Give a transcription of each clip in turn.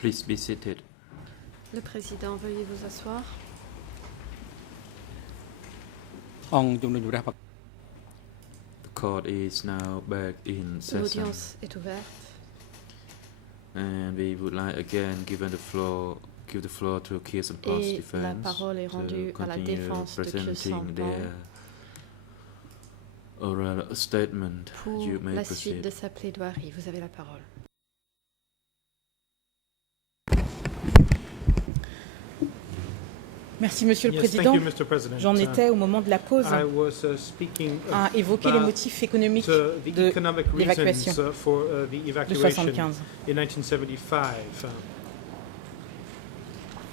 Please be seated. Le président, veuillez vous asseoir. អង្គជំនុំជម្រះ The court is now back in session, L'audience est ouverte. and we would like again give the floor to Kears and Post Et la Defense parole est rendue to à la continue défense de Kears presenting and their oral statement. Pour You may la suite proceed. de sa plaidoirie, vous avez la parole. Merci, Monsieur le Yes, Président. thank you, Mr. President. J'en étais au moment de la pause I was speaking à évoquer les about motifs économiques the de economic l'évacuation reasons for the de evacuation 75. in 1975.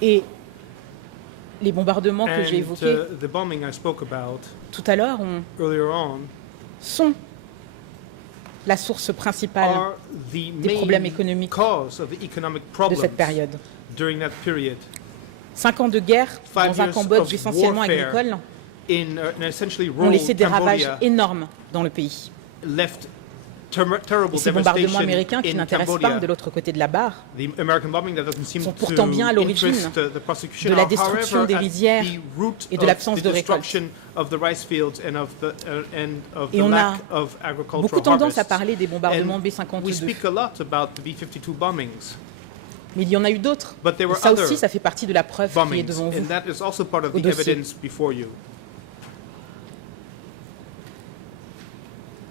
Et les bombardements que j'ai And évoqués the bombing I spoke about tout à l'heure earlier on sont la source principale are the des problèmes main économiques cause of the economic de problems cette période. during that period. 5 ans de guerre 5 dans un years Cambodge of essentiellement warfare agricole In an essentially ont rural laissé des ravages Cambodia énormes dans le pays. left terrible Et ces bombardements devastation américains qui in n'intéressent pas Cambodia. de l'autre côté de la barre The American bombing that doesn't seem sont to pourtant bien à l'origine interest the prosecution de la are, destruction however, des at rizières the root et de of l'absence the de récolte. destruction of the rice fields and of Et the on a lack of agricultural beaucoup tendance à harvests. parler des bombardements And we B-52, speak a lot about the B-52 bombings, mais il y en a eu d'autres. but there Et were ça other aussi, ça fait partie de la preuve qui est bombings, devant vous. and that is also part of au the dossier. evidence before you.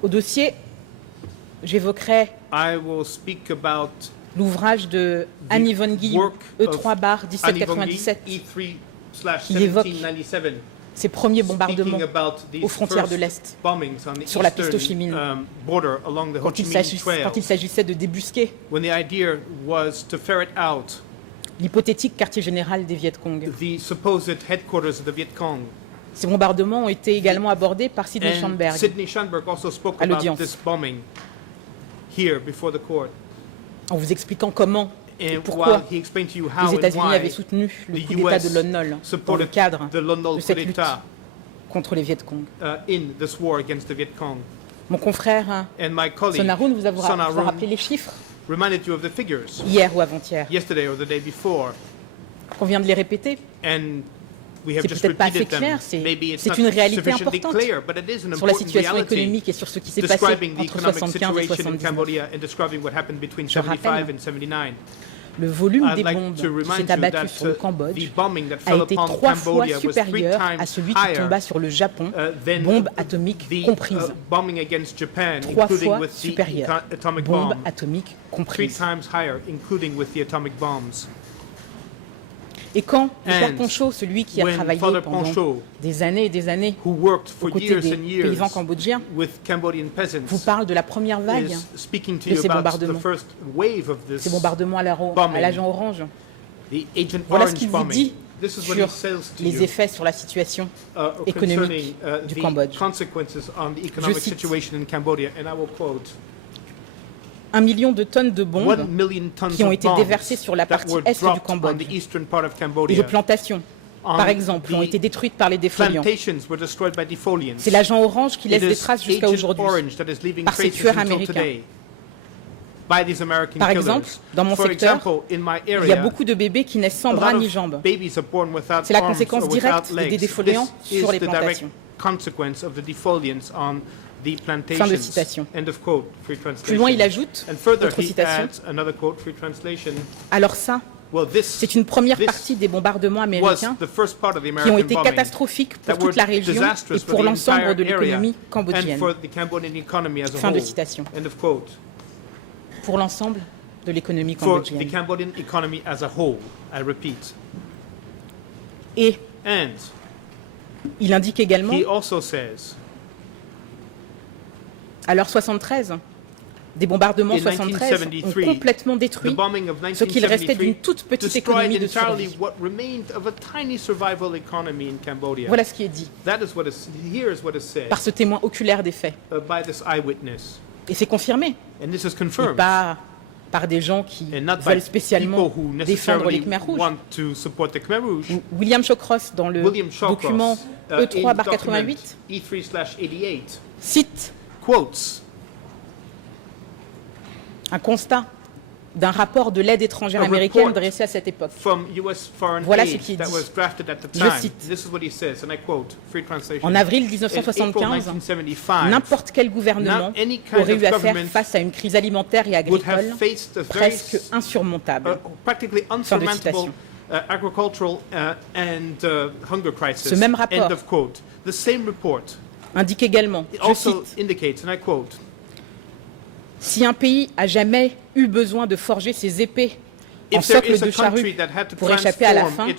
Au dossier, j'évoquerai I will speak about l'ouvrage de Annie Von Guy, work Annie Von Guy, 1797, E3/1797, évoque ses premiers bombardements speaking about these aux frontières de first l'Est, bombings on the sur la eastern, piste Ho Chi Minh. border along the Ho quand Chi il Minh Trail, s'agissait de débusquer when the idea was to ferret out l'hypothétique quartier général des Viet Cong. the supposed headquarters of the Viet Cong. Ces bombardements ont été également abordés par Sidney And Schanberg. Sidney Schanberg also spoke à about l'audience. this bombing here before the court. En vous expliquant comment et And pourquoi while he explained to you how les and États-Unis why avaient soutenu le the coup d'État US de Lon Nol dans le supported cadre the Lon Nol de coup cette lutte d'État contre les Viet Cong. in this war against the Viet Cong. Mon confrère And my colleague Sonaroun vous a Sonaroun rappelé les chiffres reminded you of the figures hier ou avant-hier. yesterday or the day before, On vient de les répéter. and we have C'est just peut-être pas assez repeated them. clair, Maybe it's c'est not une réalité sufficiently importante clear, but it is an sur la important situation reality économique et sur ce qui s'est passé describing the entre economic 75 et situation in 79. Cambodia and describing what happened between Je rappelle 75 and 79. Le volume I'd des like bombes to qui remind s'est you abattu that sur le Cambodge the bombing that a fell été upon 3 fois Cambodia was 3 supérieur à times celui qui higher tomba sur le Japon, than bombe atomique the comprise. bombing against Japan, 3 including fois with the supérieur, atomic bombe bomb. atomique 3 comprise. times higher, including with the atomic bombs. Et quand le And Père Poncho, celui qui a when travaillé Father pendant Poncho, des années et des années who worked aux for côtés years des and years paysans cambodgiens, with Cambodian vous peasants, parle de la première vague, is speaking to de you ces about the bombardements. first wave of ces this bombardements à bombing. l'agent orange. the Agent Voilà ce Orange qu'il vous bombing. dit This is what sur he says to les you effets sur la situation concerning économique du the Cambodge. consequences on the economic cite. situation in Cambodia, and I will quote 1 million de tonnes de 1 bombes million tons qui ont of été bombs déversées sur la that partie were est du dropped on Cambodge. the eastern part of Et Cambodia. les plantations, On par exemple, ont the été détruites par les défoliants. Plantations were destroyed by defoliants. C'est l'agent orange qui laisse It des is traces jusqu'à Agent aujourd'hui. Orange that is leaving par ces traces tueurs until américains. today by these American Par killers. exemple, dans mon For secteur, example, in my Il y a area, beaucoup de bébés qui naissent sans a bras lot ni of jambes. babies are born without C'est la arms conséquence or without directe des legs. défoliants This sur is les the direct plantations. consequence of the defoliants on the plantations. Fin de citation. End of quote. Free translation. Plus loin, il ajoute, And further, autre he citation, adds another quote. Free translation. alors ça, Well, this c'est une première this partie des bombardements was américains the first part of the qui ont American été bombing catastrophiques pour that were toute la région disastrous et for pour the l'ensemble entire de l'économie area and cambodgienne. for the Cambodian economy as a Fin de whole. citation. End of quote. Pour l'ensemble de l'économie For the cambodgienne. Cambodian economy as a whole, I repeat. Et And il indique également, he also says, à l'heure 73, des bombardements in 73 ont 1973, complètement the détruit bombing of ce qu'il restait 1973 d'une toute petite destroyed économie de entirely survie. what remained of a tiny survival economy in Cambodia. Voilà ce qui est dit That is what is, here is what is said par ce témoin oculaire des faits. by this eyewitness. Et c'est confirmé, And this is et confirmed. pas par des gens qui And not by veulent spécialement people who défendre les necessarily Khmers rouges. want to support the Khmer Rouge. William Shawcross, dans le William Shawcross, document in E3/88, document E3/88, cite quotes un constat d'un rapport de l'aide étrangère A américaine report dressé à cette époque. from US foreign Voilà ce aid qui est that dit. was drafted at the Je time. cite. This is what he says, and I quote, free translation. En avril In April 1975, 1975, n'importe quel gouvernement Now, any kind aurait of eu à faire government face à une crise alimentaire et would have agricole faced a very presque insurmontable. practically Fin de unsurmountable citation. agricultural and hunger crisis. Ce même rapport End of quote. The same report Indique également, je also cite, indicates, and I quote, si un pays a jamais eu besoin de forger ses épées en if there socle is a de charrue country that had to pour échapper à la transform faim,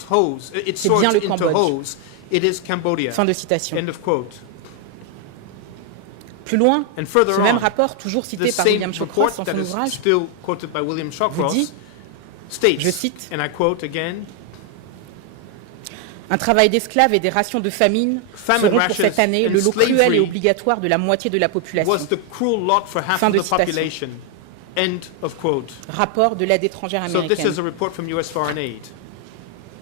its c'est bien swords le into Cambodge. hoes, it is Cambodia. fin de citation. End of quote. Plus loin, And further ce même on, rapport, toujours cité the par same William report Shawcross dans that son is ouvrage, still quoted by William Shawcross dit, states, je cite, and I quote again, un travail d'esclave et des rations de famine Famine seront pour rations cette année and le lot cruel slavery et obligatoire de la moitié de la population. was the cruel lot for half Fin of de the citation. population. End of quote. Rapport de l'aide étrangère So this is américaine. a report from US foreign aid.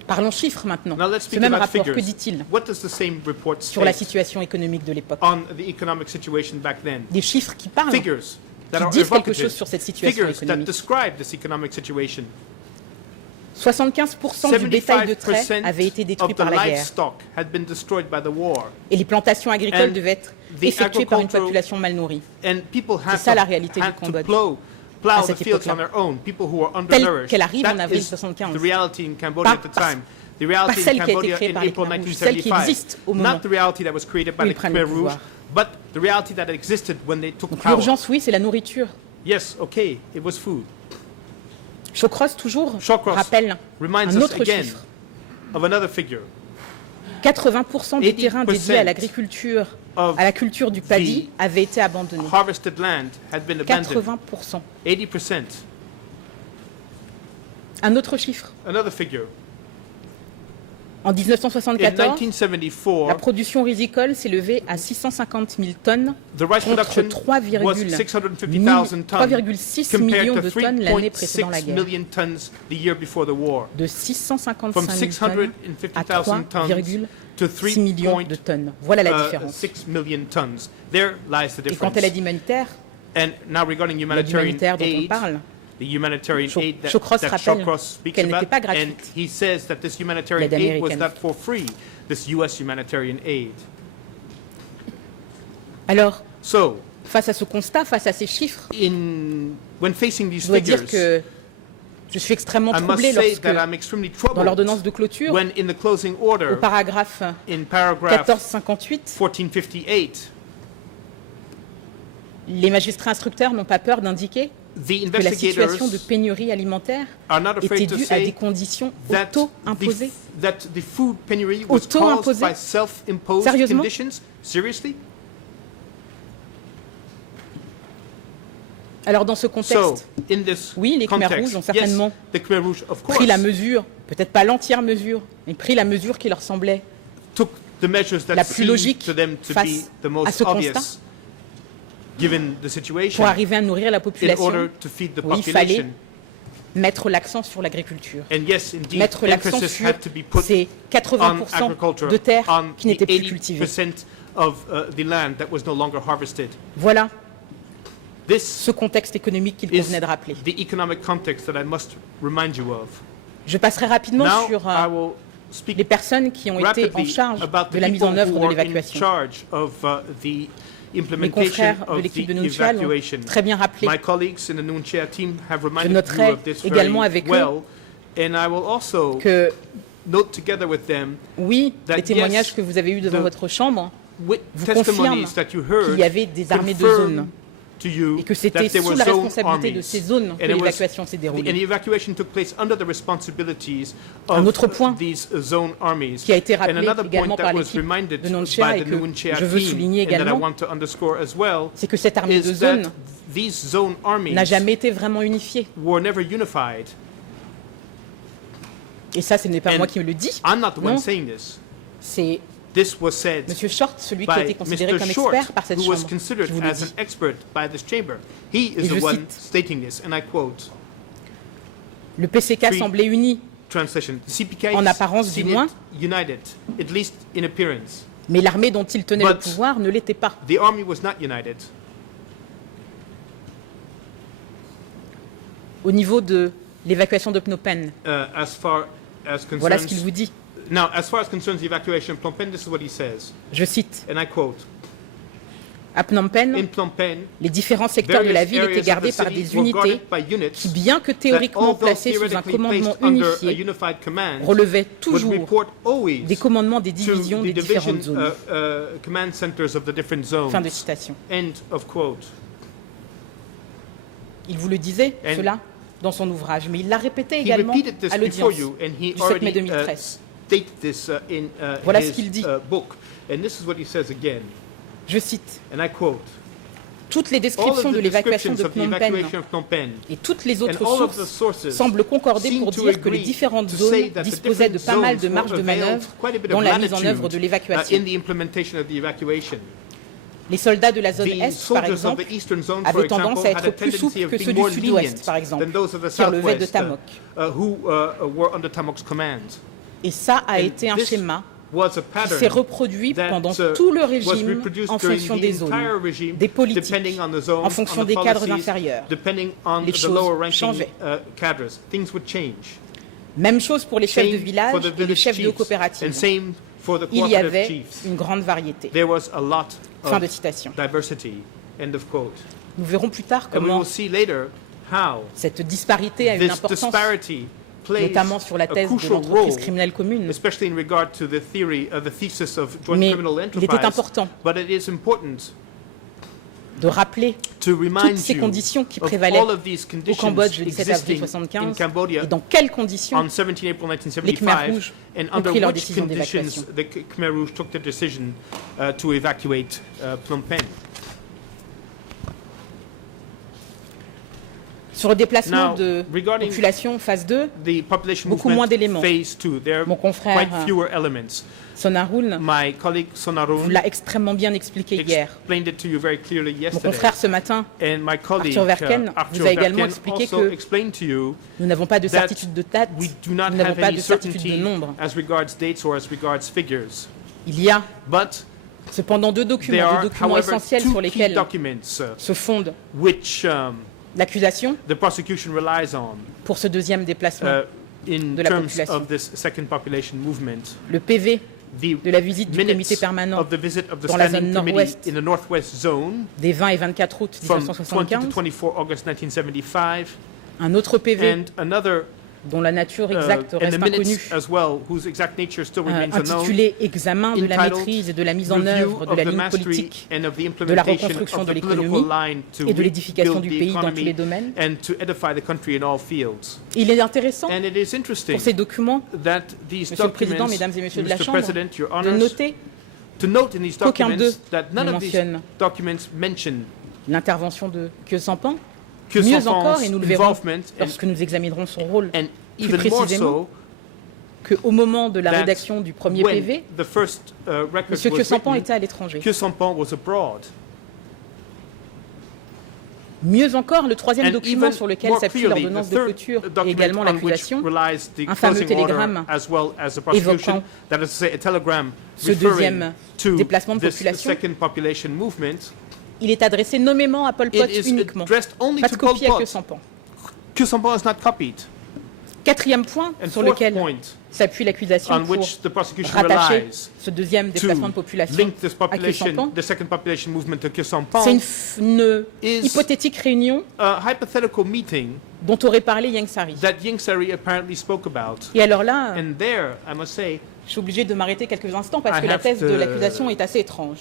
Parlons chiffres maintenant. Now let's Ce speak même about rapport, que figures. dit-il What does the same report sur la state situation économique de l'époque? on the economic situation back then? Des chiffres qui parlent, Figures that qui are disent quelque evocative. chose sur cette situation Figures that économique. describe this economic situation. 75% du bétail de trait 75% avait été détruit of the par la guerre livestock had been destroyed by the war, et les plantations agricoles And devaient être the effectuées par une agricultural- population mal nourrie. and people had ça, la réalité du had to Cambodge plow à the cette fields époque-là. on their own. People who were Telle undernourished. qu'elle arrive en That avril is 75. the reality in Cambodia at the time. The reality Pas celle in qui a été Cambodia créée in par les April Khmer Rouges, celle qui 1975. existe au moment Not the reality that was created où by ils the prennent Khmer le Rouge, pouvoir. but the reality that existed when they took Donc power. l'urgence, oui, c'est la nourriture. Yes, okay, it was food. Shawcross, toujours, Shawcross rappelle reminds un us autre again chiffre. of another figure. 80% des terrains dédiés à 80% l'agriculture, of à la culture du paddy, avaient été abandonnés. Harvested land had been abandoned. 80%. 80%. Un autre chiffre. Another figure. En In 1974, la 1974, production rizicole s'est levée à 650 000 tonnes the rice contre production was 650,000 tonnes 3,6 millions compared de to tonnes l'année précédant la 3.6 guerre. million tons the year before the war. De From 655 000 tonnes à 650,000 tons to 3,6 millions de tonnes. Voilà la différence. 3.6 million tons. There lies the Et quant difference. à l'aide humanitaire, And now regarding l'aide humanitarian humanitaire dont on aid, parle, the humanitarian aid that Shawcross rappelle Shawcross speaks qu'elle n'était about, pas and gratuite. he says that this humanitarian L'aide aid was américaine. not for free, this US humanitarian aid. alors, So, face à ce constat, face à ces chiffres, when facing these je dois dire figures, que je suis extrêmement I must troublée say lorsque, that I'm extremely dans troubled l'ordonnance de clôture, when in the closing au order, paragraphe in paragraph 1458, 1458, les magistrats instructeurs n'ont pas peur d'indiquer the que la situation de investigators pénurie alimentaire are not était afraid to due à des say conditions that auto-imposées. the food penury was caused Auto-imposé? by self-imposed Sérieusement? conditions. Seriously? Alors dans ce So, contexte, in this oui, les Khmer context, Rouges ont yes, certainement the Khmer Rouge, of course, pris la mesure, peut-être pas l'entière mesure, mais pris la mesure qui leur semblait took the measures that la plus seemed logique to them to be face the à most ce obvious, constat. given the situation, pour arriver à nourrir la in population. order to feed the Oui, il fallait population. mettre l'accent sur l'agriculture. And yes, indeed, Mettre l'accent emphasis sur had to be put ces on 80% agriculture, de terres on qui n'étaient the plus cultivées. 80% of the land that was no longer harvested. Voilà This ce contexte économique qu'il is convenait de rappeler. the economic context that I must remind you of. Je passerai rapidement Now sur I will speak les personnes qui ont été en rapidly charge about de the la mise en people œuvre who de are in l'évacuation. charge of the Mes implementation confrères de of l'équipe the de Nunchia l'ont evacuation. très bien rappelé. My colleagues in the Nunchia team have Je reminded you noterai of this également very avec eux well, and I will also Que note together with them oui, That les témoignages yes, que vous avez eus devant the- votre chambre with vous testimonies confirment that you heard qu'il y avait des armées de confirm zone to you et que c'était that there sous were la zone responsabilité de armies. ces zones que And it was- l'évacuation s'est And déroulée. the evacuation took place under the responsibilities Un of autre point these zone armies. qui a été And rappelé another également point par that was l'équipe reminded de Nunchia by et the que Nunchia je veux team, souligner and that I également, want to underscore as well, c'est que cette armée de is zone that these zone armies n'a jamais été vraiment unifiée. were never unified. Et ça, ce n'est pas And moi qui me le dis, I'm not the Non. one saying this. c'est This was said M. Short, celui qui a by été considéré Mr. comme Short, expert par cette who was chambre, considered qui vous le as dit. an expert by this chamber. He is Et je the one cite. stating this, and I quote, Le PCK Free- semblait uni, translation, CPK En apparence, du seemed moins. united, at least in appearance. mais l'armée dont il tenait le But- pouvoir ne l'était pas. The army was not united. au niveau de l'évacuation de Phnom Penh. As far as Voilà ce qu'il concerns vous dit. now, as far as concerns the evacuation of Phnom Penh, this is what he says, Je cite, and I quote: à Phnom Penh, in Phnom Penh, les différents secteurs de various la ville areas étaient of gardés the par city des were unités guarded by qui, units bien que that, théoriquement although placées sous un theoretically commandement placed under a unifié, unified command, relevaient would toujours report always des commandements des to divisions the des différentes division zones. command centers of the different zones. Fin de citation. End of quote. Il vous le disait, And- cela, dans son ouvrage, mais il l'a répété He également repeated this à before l'audience you, and he du 7 mai already 2013. stated this in Voilà ce his qu'il dit. book. And this is what he says again, Je cite, and I quote: toutes les all of descriptions the de l'évacuation descriptions de of the Phnom Penh evacuation of Phnom Penh et toutes les and autres all of the sources sources semblent concorder seem pour to dire que les agree différentes to zones say that the disposaient de different pas mal de zones marge de were availed manœuvre quite a bit dans of la mise en latitude, œuvre de l'évacuation. in the implementation of the evacuation. Les soldats de la zone The Est, par soldiers of exemple, the eastern zone, for avaient tendance example, à had a être plus tendency souples of que being ceux du more Sud-Ouest, lenient par exemple, than those of the qui relevaient de southwest, Tamok. who were under Tamok's command. Et ça a And été un this schéma was a qui pattern s'est reproduit that, pendant uh, tout le was régime reproduced en during fonction the des zones, entire regime, des politiques, depending on the zones, en fonction on the des cadres policies, inférieurs. depending on Les the choses lower ranking changeaient. cadres. Things would change. Même chose pour les chefs de Same for village the et les village chefs de chiefs, and coopératives. same for the Il y cooperative avait chiefs. une grande variété. There was a lot Fin de of citation. diversity. End of quote. Nous verrons plus tard And we comment will see later how cette disparité a une this importance, disparity plays notamment sur la a thèse de crucial l'entreprise role, criminelle commune. especially in regard to the theory of the thesis of joint Mais criminal il était enterprise. important But it is important de rappeler to remind toutes ces you conditions qui of prévalaient all of these au conditions Cambodge le 17 avril existing in 1975 Cambodia et dans quelles conditions on 17 April les Khmers 1975 rouges and ont under pris leur which décision conditions d'évacuation. the Khmer Rouge took the decision to evacuate Phnom Penh. sur le déplacement Now, de regarding population phase 2. The population Beaucoup moins movement d'éléments. phase 2, there are Mon confrère, quite fewer elements. Sonaroun My colleague vous Sonarun l'a extrêmement bien expliqué hier. explained it to you very clearly Mon yesterday. confrère ce matin, And my colleague Arthur Verken Arthur vous a également Verken expliqué also que explained to you nous n'avons pas de that certitude de date, we do not nous n'avons have pas any de certitude certainty de nombre. as regards dates or as regards figures. Il y a But cependant deux there documents, are, deux documents however, essentiels two sur key lesquels documents se fonde which l'accusation the prosecution relies on pour ce deuxième déplacement. in de la terms population. of this second population movement. Le PV The de la visite du comité minutes permanent of the visit of the dans la standing zone committee nord-ouest in the northwest zone des 20 et 24 août from 20 to 1975, 24 August 1975, un autre PV and another dont la nature exacte in reste the inconnue, minutes as well, whose exact nature still remains unknown, intitulé Examen de la entitled maîtrise et de la mise en Review œuvre de of la the ligne mastery politique and of the la implementation reconstruction of de the political l'économie line to et de l'édification rebuild du the pays dans tous economy les domaines. and to edify the country in all fields. Il est intéressant And it is interesting pour ces documents that these Monsieur le Président, documents, Mesdames et Messieurs de la Mr. Chambre, President, Your de Honors, noter to note in these qu'aucun documents d'eux that none ne of these mentionne documents mention l'intervention de Khieu Sampan. Khieu Mieux Samphan's encore, et nous le verrons involvement, lorsque nous examinerons son rôle, and plus even more précisément, so, qu'au moment de la that rédaction du premier when PV, the first record M. Khieu was Sampan written, était à l'étranger. Khieu Sampan was abroad. Mieux encore, le troisième And document even sur lequel more s'appuie clearly, l'ordonnance the de third clôture et document également on which l'accusation, relies the un fameux closing order télégramme as well as the prosecution, évoquant that is to say a telegram ce referring deuxième to déplacement de this population. second population movement. il est adressé nommément à Pol Pot It is uniquement. addressed only Pas to de Pol copie à Khieu Pot. Sampan. Khieu Sampan is not copied. Quatrième point And sur fourth lequel point s'appuie l'accusation on pour which the prosecution rattacher relies ce deuxième déplacement de to population link this à Khieu population, Sampan, the second population movement to Khieu c'est Sampan, une is hypothétique réunion a hypothetical meeting dont aurait parlé Yang Sari. that Yang Sari apparently spoke about. Et alors là, And there, I must say, je suis obligée de m'arrêter quelques instants parce I que la have thèse de to l'accusation est assez étrange.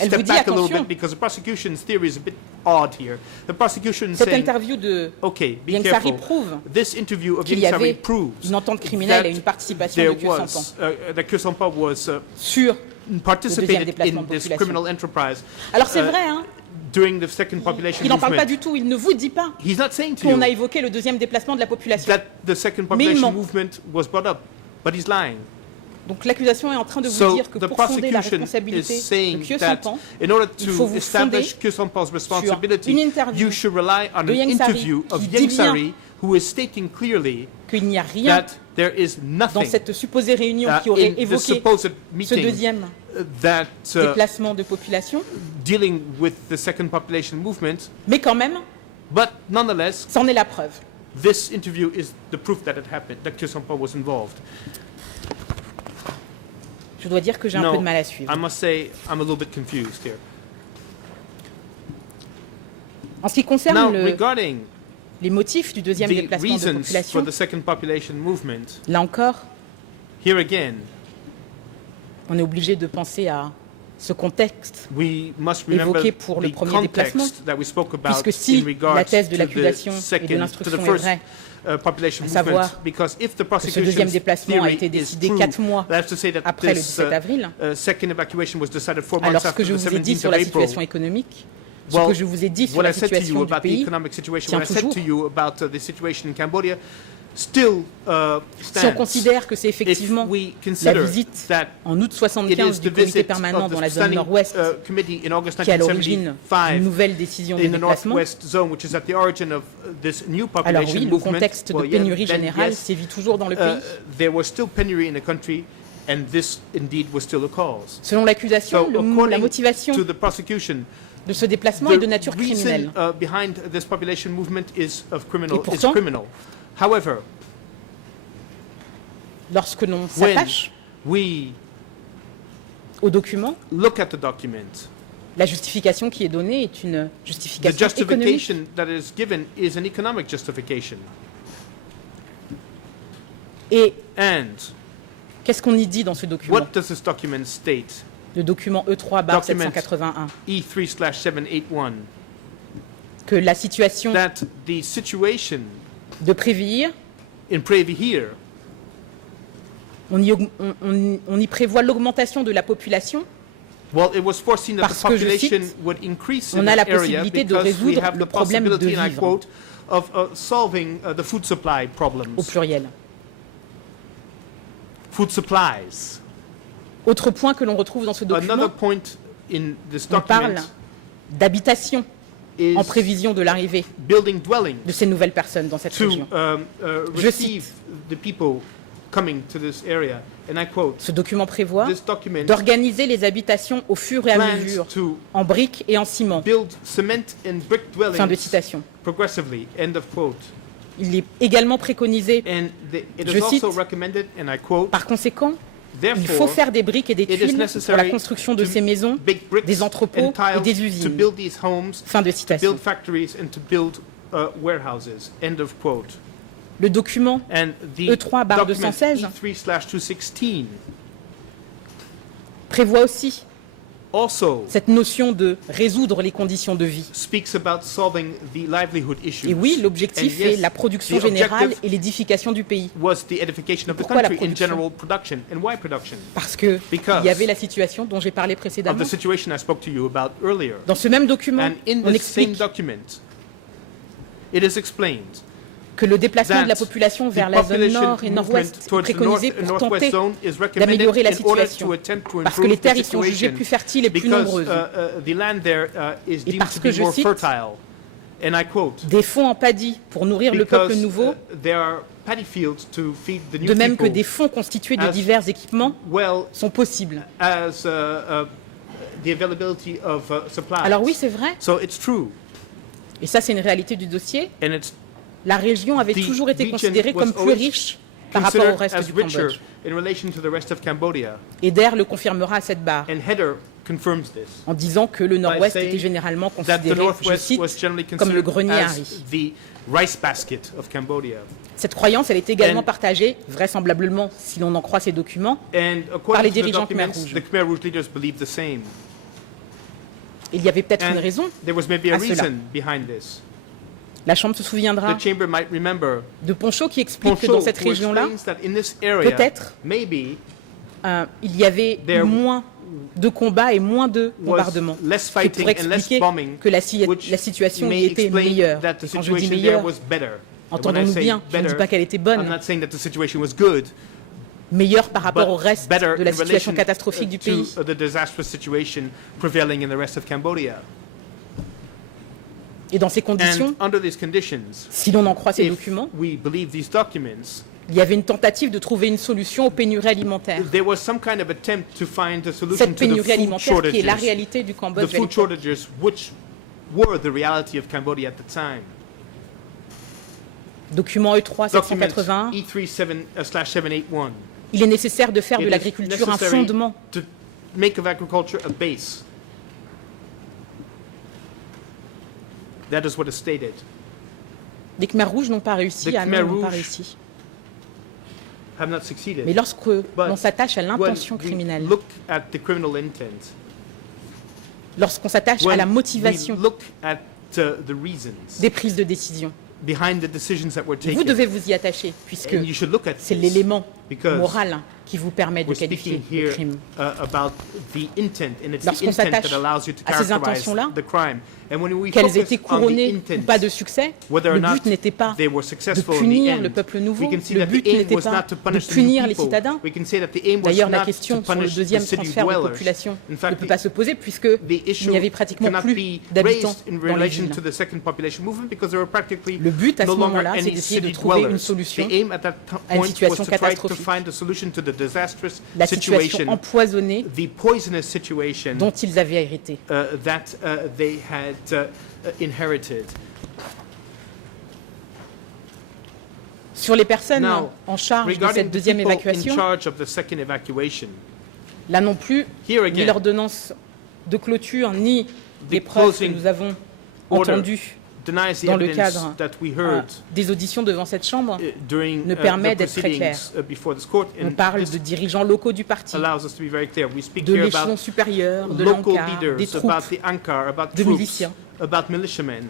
Elle vous step dit back a little attention, bit because the prosecution's theory is a bit odd here. The prosecution cette saying, interview de okay, be Yang Sari careful. prouve This interview of qu'il y Yang Sari avait proves une entente criminelle et une participation de there Khieu Sampan that Khieu Sampan was sur. participated déplacement in de this population. criminal enterprise Alors c'est Euh, vrai, hein, during the second population il n'en parle pas movement. du tout, il ne vous dit pas He's not saying to qu'on a you évoqué le deuxième déplacement de la population. that the second Mais il population ment. movement was brought up, but he's lying. Donc l'accusation est en train de vous So dire que the pour fonder la prosecution is responsabilité de saying Khieu that Sampan, in order il faut to vous establish fonder Khieu Sampan's responsibility, une interview you should rely on de an Yang Sari interview of qui dit Yang bien Sari, who is stating clearly qu'il n'y a rien that there is dans nothing cette supposée réunion qui in aurait the évoqué supposed ce meeting deuxième that déplacement de population, dealing with the second population movement, mais quand même, but nonetheless, c'en est la preuve. This interview is the proof that it happened, that Khieu Samphan was involved. Je dois dire que j'ai un peu de mal à suivre. I must say I'm a little bit confused here. En ce qui concerne Now, regarding les motifs du deuxième the déplacement de reasons population, for the second population movement, là encore, here again, on est obligé de penser à ce contexte, we must remember évoqué pour le the premier déplacement, context that we spoke about puisque in si regards la thèse de to l'accusation the et de second, to l'instruction the est first vraie, population à movement, savoir because if the que ce deuxième prosecution's déplacement a été theory is décidé true, 4 mois I have to say that après le this 17 avril, second evacuation was decided 4 months alors ce after que je the vous ai dit 17th sur of la April. situation économique, ce Well, que je vous ai dit sur What la I said to you situation du about the pays, economic situation, tient what I said toujours. to you about the situation in Cambodia, still Si on stands. considère que c'est If effectivement we la consider visite that en août it 75 is du the comité visit permanent of dans the la zone standing nord-ouest committee in August qui est à l'origine d'une 1975 nouvelle décision de in the déplacement, northwest zone, which is at the origin of this new alors population oui, le movement. contexte de Well, yeah, pénurie then générale yes, sévit toujours dans le pays. there was still penury in the country, and this indeed was still a cause. Selon l'accusation, So, la according motivation to the prosecution, de ce déplacement est de nature the criminelle. reason behind this population movement is Et pourtant, criminal. However, lorsque l'on when s'attache we aux documents, look at the document, la justification qui est donnée est une the justification économique. justification that is given is an economic justification. Et And qu'est-ce qu'on y dit dans ce document? what does this document state? Le document Document E3/781, E3/781, que la situation that the situation de Prévire, in Privy here, on y prévoit l'augmentation de la population. well, it was foreseen that the Parce que, je population cite, would increase on in a la that area possibilité de because we résoudre have le the problème de possibility, and I vivre. quote, of solving the food supply Au problems. pluriel. Food supplies. Autre point que l'on retrouve dans ce Another document, point in this on parle document d'habitation is en prévision de l'arrivée building dwellings de ces nouvelles personnes dans cette to région. Je receive cite. the people coming to this area. And I quote, Ce document prévoit this document d'organiser les habitations au fur et à plans mesure, to en briques et en ciment. build cement and brick Fin de dwellings citation. progressively. End of quote. Il est également préconisé, And it Je is cite, also recommended, and I quote, par conséquent, il faut therefore, faire des briques et des it is tuiles pour la necessary construction de to ces maisons, big bricks des entrepôts and tiles et des to usines. build these homes, Fin de to citation. build factories, and to build warehouses. End of quote. Le document And the document E3/216 E3/216 prévoit aussi also cette notion de résoudre les conditions de vie. speaks about solving the livelihood issues. Et oui, l'objectif And yes, est la production the générale objective et l'édification du pays. was the edification of the Pourquoi la country in production? general production. And why production? Parce que Because il y avait la situation dont j'ai parlé Of précédemment. the situation I spoke to you about earlier. Dans ce même document, And in on the same explique document, it is explained que le déplacement de la that population the vers la zone population nord et movement nord-ouest est towards the préconisé north and pour northwest tenter zone is recommended d'améliorer la in order situation. to attempt to Parce que les improve terres the y sont jugées situation plus fertiles et plus because nombreuses. the land there is Et deemed parce to que, be je more cite, fertile. And I quote, Des fonds en paddy pour nourrir le peuple because nouveau, there are paddy fields to feed the new de même que people, des fonds constitués de as divers équipements well sont possibles. as the availability of supplies. Alors oui, c'est vrai, So it's true, et ça c'est une réalité du dossier, and it's la région avait The toujours été region considérée was comme plus always riche par rapport au considered reste as du richer Cambodge. in relation to the rest of Cambodia. Et Der le confirmera à cette barre, And Heather confirms this. en disant que le nord-ouest saying était généralement That the considéré, je Northwest cite, was generally comme le considered grenier à as riz. the rice basket of Cambodia. Cette croyance, elle est également And- partagée, vraisemblablement, si l'on en croit ces documents, And Par les according to the dirigeants Khmer documents, Rouge. the Khmer Rouge leaders believe the same. il y avait peut-être And une raison. there was maybe a à cela. reason behind this. La Chambre se souviendra The chamber might remember de Poncho qui explique que Poncho, dans cette who région-là, explains that in this area, peut-être, maybe il y avait There moins de combats et moins de was bombardements. less Ce qui fighting pourrait and less expliquer bombing, que la which situation may y était explain meilleure. that the Et quand je dis situation there meilleure, was better. And when I entendons-nous say bien, je ne dis better, pas qu'elle était I'm bonne, not saying that the situation was good, meilleure par rapport but au reste better de la in situation relation catastrophique du pays. to the disastrous situation prevailing in the rest of Cambodia. Et dans ces conditions, And under these conditions, si l'on en croit ces if documents, we believe these documents, il y avait une tentative de trouver une solution aux pénuries alimentaires. there was some kind of attempt to find a solution Cette to the pénurie food alimentaire qui est la shortages, réalité du the Cambodge. à food l'époque. shortages which were the reality of Cambodia at the time. Document E3 Document 781. E3/781. Il est nécessaire de faire It de is l'agriculture un necessary fondement. to make of agriculture a base. That is what is stated. Les Khmers rouges n'ont pas réussi, Les à Khmers n'ont pas rouges réussi. Have not succeeded. Mais lorsque l'on s'attache à When l'intention we criminelle, look at the criminal intent, lorsqu'on s'attache à when la we motivation look at the reasons des prises de décision, behind the decisions that were vous taken, devez vous y attacher, puisque and you should look at c'est this, l'élément because moral qui vous permet de we're qualifier speaking le here crime. about the intent, and it's the Lorsqu'on intent s'attache that allows you to à ces characterize intentions-là, the crime. And when we Qu'elles focus étaient on the couronnées ou intent, pas de succès, whether or le not but n'était pas they were de successful in the punir end, le peuple nouveau, we can see le that the but aim n'était was pas not to de punish the punir new les people. citadins. We can say that the aim was D'ailleurs, la not question to sur le punish the deuxième city transfert de dwellers. population In ne fact, peut pas se poser puisque the il issue n'y avait pratiquement cannot plus be d'habitants raised in dans les relation villes. to the second population movement because there were practically Le but à no ce longer moment-là, c'est any d'essayer de city trouver une dwellers. solution The aim at that à une point was situation to try to catastrophique. find a solution to the disastrous La situation situation, empoisonnée the poisonous situation dont ils avaient hérité. that they had inherited. Sur les personnes Now, en charge de regarding cette the deuxième people in évacuation, charge of the second evacuation, là non plus, here ni again, l'ordonnance de clôture, ni the les preuves que closing nous avons order entendues denies the dans le evidence cadre that we heard des auditions devant cette Chambre, during ne permet the d'être très clair. proceedings before this court. on And parle this de dirigeants locaux du parti, allows us to be very clear. We speak de here l'échelon about supérieur, de local l'ANCAR, des leaders, troupes, about the Ankar, about de troops, miliciens. about militiamen.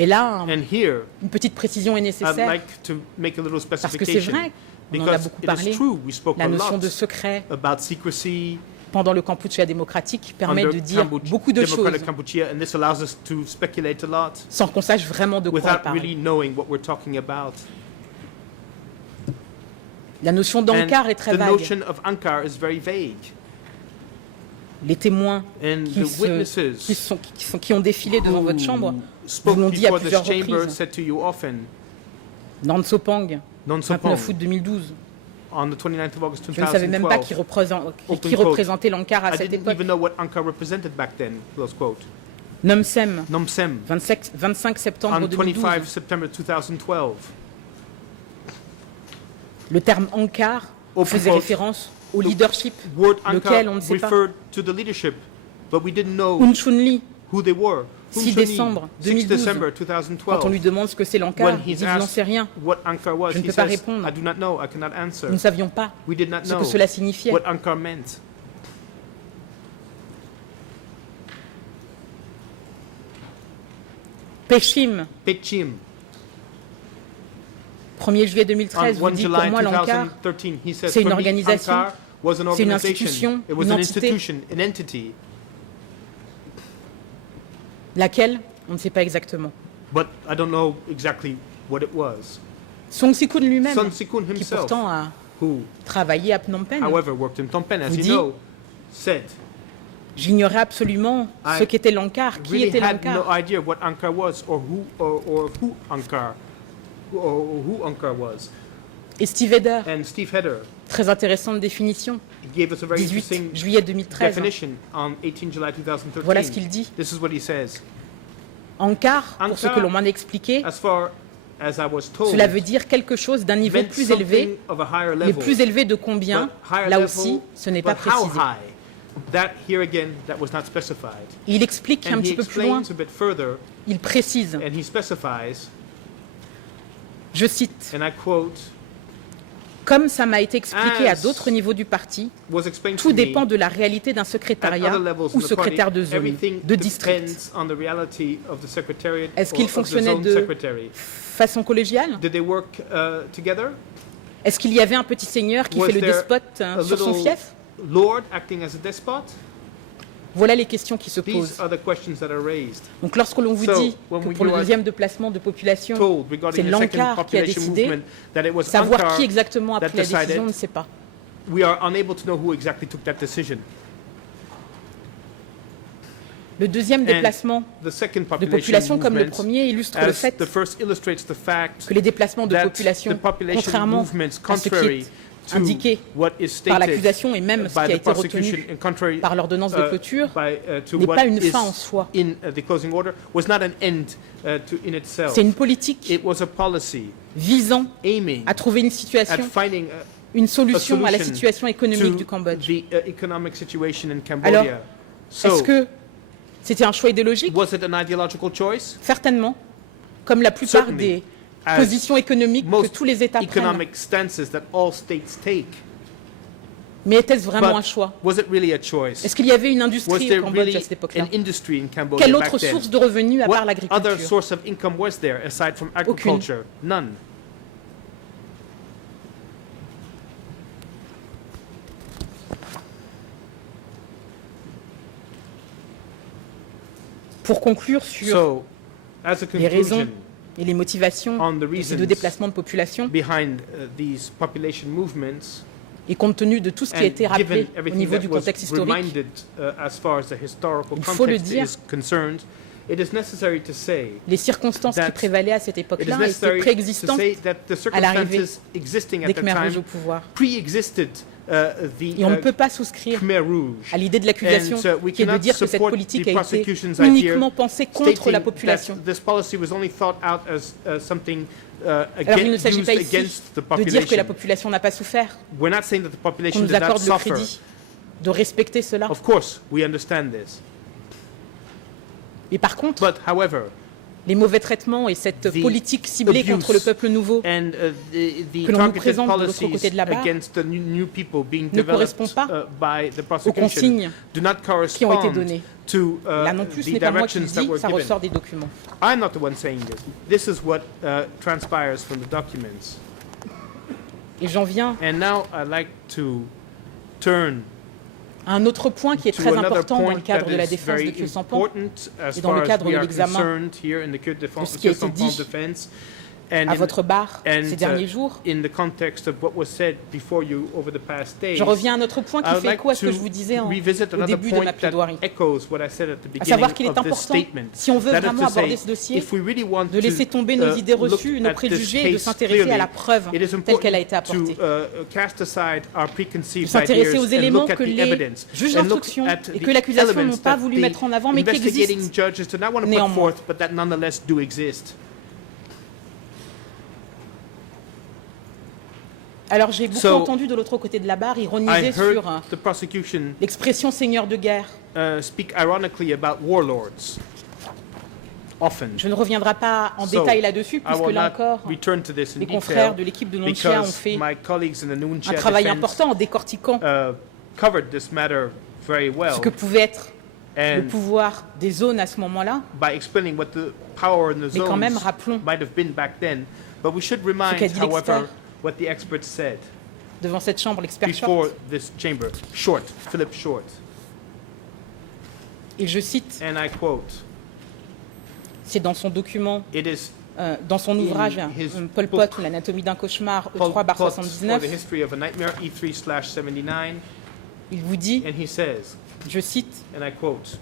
Et là, And here, une petite précision est I'd nécessaire, like to make a little parce que c'est specification. vrai, on en a Because beaucoup it parlé, is true, we spoke la a notion lot de secret about secrecy pendant le Kampuchea démocratique permet under de dire beaucoup de choses Democratic Kampuchea, and this allows us to speculate a lot sans qu'on sache vraiment de quoi on without parle. really knowing what we're talking about. La notion And d'Ankar est très the vague. notion of Ankar is very vague. Les témoins And qui, the witnesses qui ont défilé devant votre chambre spoke vous l'ont dit à before this plusieurs chamber reprises. said to you often, Nan Sopang, Non Sopong, 29 août 2012. on the 29th of August Je ne savais même pas 2012. qui représentait l'Ankar à I cette didn't époque. even know what Ankar represented back then, close quote. Nomsem, Nomsem, 25 septembre on 2012. 25 September 2012. Le terme Ankar Open faisait quote. référence au leadership, Word lequel on Ankar ne sait pas. referred to the leadership, but we didn't know Un Chunli, who they were. 6 Hun Chun-li, décembre 6 2012. December quand on lui 2012. demande ce que c'est l'Ankar, When il he's dit « je n'en asked sais rien what Ankar was, Je ne he peux pas says, répondre. I do not know, I cannot ». answer. Nous ne savions pas We did not ce know que cela signifiait. what Ankar meant. Pechim, Pechim, 1er juillet on 2013, vous 1 dit July pour moi l'Ankar, 2013, he says, c'est une for me, organisation, Ankar was an c'est une organization. institution, It was une an entité. institution, an entity, laquelle on ne sait pas exactement. but I don't know exactly what it was. Song Sikun lui-même, Sun Sikun qui himself, pourtant a who, travaillé à Phnom Penh, however, worked in Phnom Penh, as vous you dit, know, said, j'ignorais absolument I ce qu'était l'Ankar, qui really était had no l'Ankar. idea what Ankar was or who Ankar was. Et Steve Heder, And Steve Heder, très intéressante définition, he gave us a very 18 interesting juillet 2013. definition on 18 July 2013. Voilà ce qu'il dit. This is what he says. Ankar, pour ce Ankar, que l'on m'en a expliqué, As far as I was told, cela veut dire quelque chose d'un niveau meant plus élevé, something of a higher mais level. plus élevé de combien, But higher là level, aussi, ce n'est pas but how précisé. high? That here again, that was not specified. Il explique un And he petit peu plus loin, explains a bit further, il précise, and he specifies, je cite, and I quote, comme ça m'a été expliqué à As d'autres niveaux du parti, was explained tout to me dépend de la réalité d'un at secrétariat other levels ou in the party, secrétaire de zone, everything de district, depends on the reality of the secretariat Est-ce or qu'il of the fonctionnait zone de- secretary. façon collégiale. Did they work together? Est-ce qu'il y avait un petit seigneur qui Was fait le there despote a sur son little fief? Lord acting as a despot? Voilà les questions qui se These posent. are the questions that are raised. Donc lorsque l'on vous So, dit when que we pour le are deuxième déplacement de population, Told c'est regarding the second l'Ankar qui a population décidé, movement that it was savoir Ankar, qui exactement a that pris la decided. décision, on ne sait pas. we are unable to know who exactly took that decision. Le deuxième déplacement The second de population, population comme le movement, premier, illustre le as fait the first illustrates the fact que les déplacements de that population, the population contrairement movements, à ce qui contrary est indiqué what is par stated l'accusation et même ce qui by a the été prosecution retenu and contrary par l'ordonnance de clôture to n'est what pas une is fin en soi. in the closing order was not an end in itself. C'est une politique It was a policy visant aiming à trouver une at situation, finding une solution à la solution situation économique to du Cambodge. the economic situation in Alors, Cambodia. Est-ce So, que c'était un choix idéologique? was it an ideological choice? Certainement, comme la plupart Certainly, des as positions économiques que most tous les États prennent. economic stances that all states take. Mais était-ce vraiment un But choix? was it really a choice? Est-ce qu'il y avait une Was industrie au there Cambodge really à cette époque-là? an industry in Cambodia Quelle back autre then? source de revenus à part What other l'agriculture? source of income was there aside from agriculture? None. Pour conclure sur So, as a les raisons conclusion et les motivations on the de ces reasons deux déplacements de population, behind these population movements, et compte tenu de tout ce qui a and été rappelé given au everything niveau that du was contexte historique, reminded as far as the historical Il faut le context dire. is concerned, it is necessary to say les circonstances qui that prévalaient à cette it is époque-là étaient necessary to préexistantes say that the à l'arrivée circumstances existing des at the Khmers rouges time au pouvoir. pre-existed Et on ne peut pas souscrire Khmer Rouge. à l'idée de l'accusation And, we qui est de cannot dire que cette support politique the a été prosecution's idea uniquement pensée contre stating la population. that this policy was only thought out as something Alors il ne s'agit pas ici against the de dire que la population. population n'a pas souffert, We're not saying that the qu'on population nous did not accorde le suffer. crédit de respecter cela. Of course, we understand this. Mais par contre, But however, les mauvais traitements et cette The politique ciblée abuse contre le peuple nouveau and the que l'on nous targeted présente de l'autre policies côté de la barre against the new people being ne correspond developed pas by the aux prosecution consignes do not qui ont été correspond données. to Là non plus, ce the n'est pas moi qui le directions that dis, were ça given. ressort des documents. I'm not the one saying this. This is what transpires from the documents. Et j'en viens And now I'd like to turn à un autre point qui est to très another important dans point le cadre that de la is défense de very Khieu Sampan, important as et dans le far as cadre we de are l'examen concerned here in the Khieu ce qui a été Sampan dit defense. And à votre barre and, ces derniers jours. in the context of what was said before you over the past days, Je reviens à un autre point I qui would fait like écho à ce que to je vous disais au revisit another début de point ma that plaidoirie. echoes what I said at the À beginning savoir qu'il est of this important, statement. si on veut That is vraiment to say, aborder ce dossier, if we really want de laisser to, tomber nos idées look reçues, nos at this préjugés et de case s'intéresser à clearly, la preuve it is telle qu'elle a important été apportée. to cast aside our De preconceived s'intéresser ideas aux and éléments look at que the les evidence juges and look d'instruction at et the que l'accusation elements n'ont pas that voulu the mettre en avant, mais qui investigating existent. judges do not want to put Néanmoins. forth, but that nonetheless do exist. Alors j'ai beaucoup So, entendu de l'autre côté de la barre I ironiser heard sur the prosecution l'expression seigneur de guerre. speak ironically about warlords. Often. Je ne reviendrai pas en So, détail là-dessus, I puisque will là not encore, return to this in les confrères detail de l'équipe de Nunchia ont because fait my colleagues in the Nunchia un travail defense important en décortiquant covered this matter very well ce que pouvait être le and pouvoir des zones à ce moment-là. by explaining what the power in the Mais quand même, zones rappelons might have been back then. But we should remind, qu'a dit however, l'expert. what the experts said Devant cette chambre, l'expert before Short, this chamber. Short, Philip Short. et je cite, And I quote, c'est dans son document, it is dans son ouvrage his Pol book, Pot ou l'anatomie d'un cauchemar, Pol Pot for the E3/79, History of a Nightmare, E3/79, il vous dit, and he says, je cite, and I quote,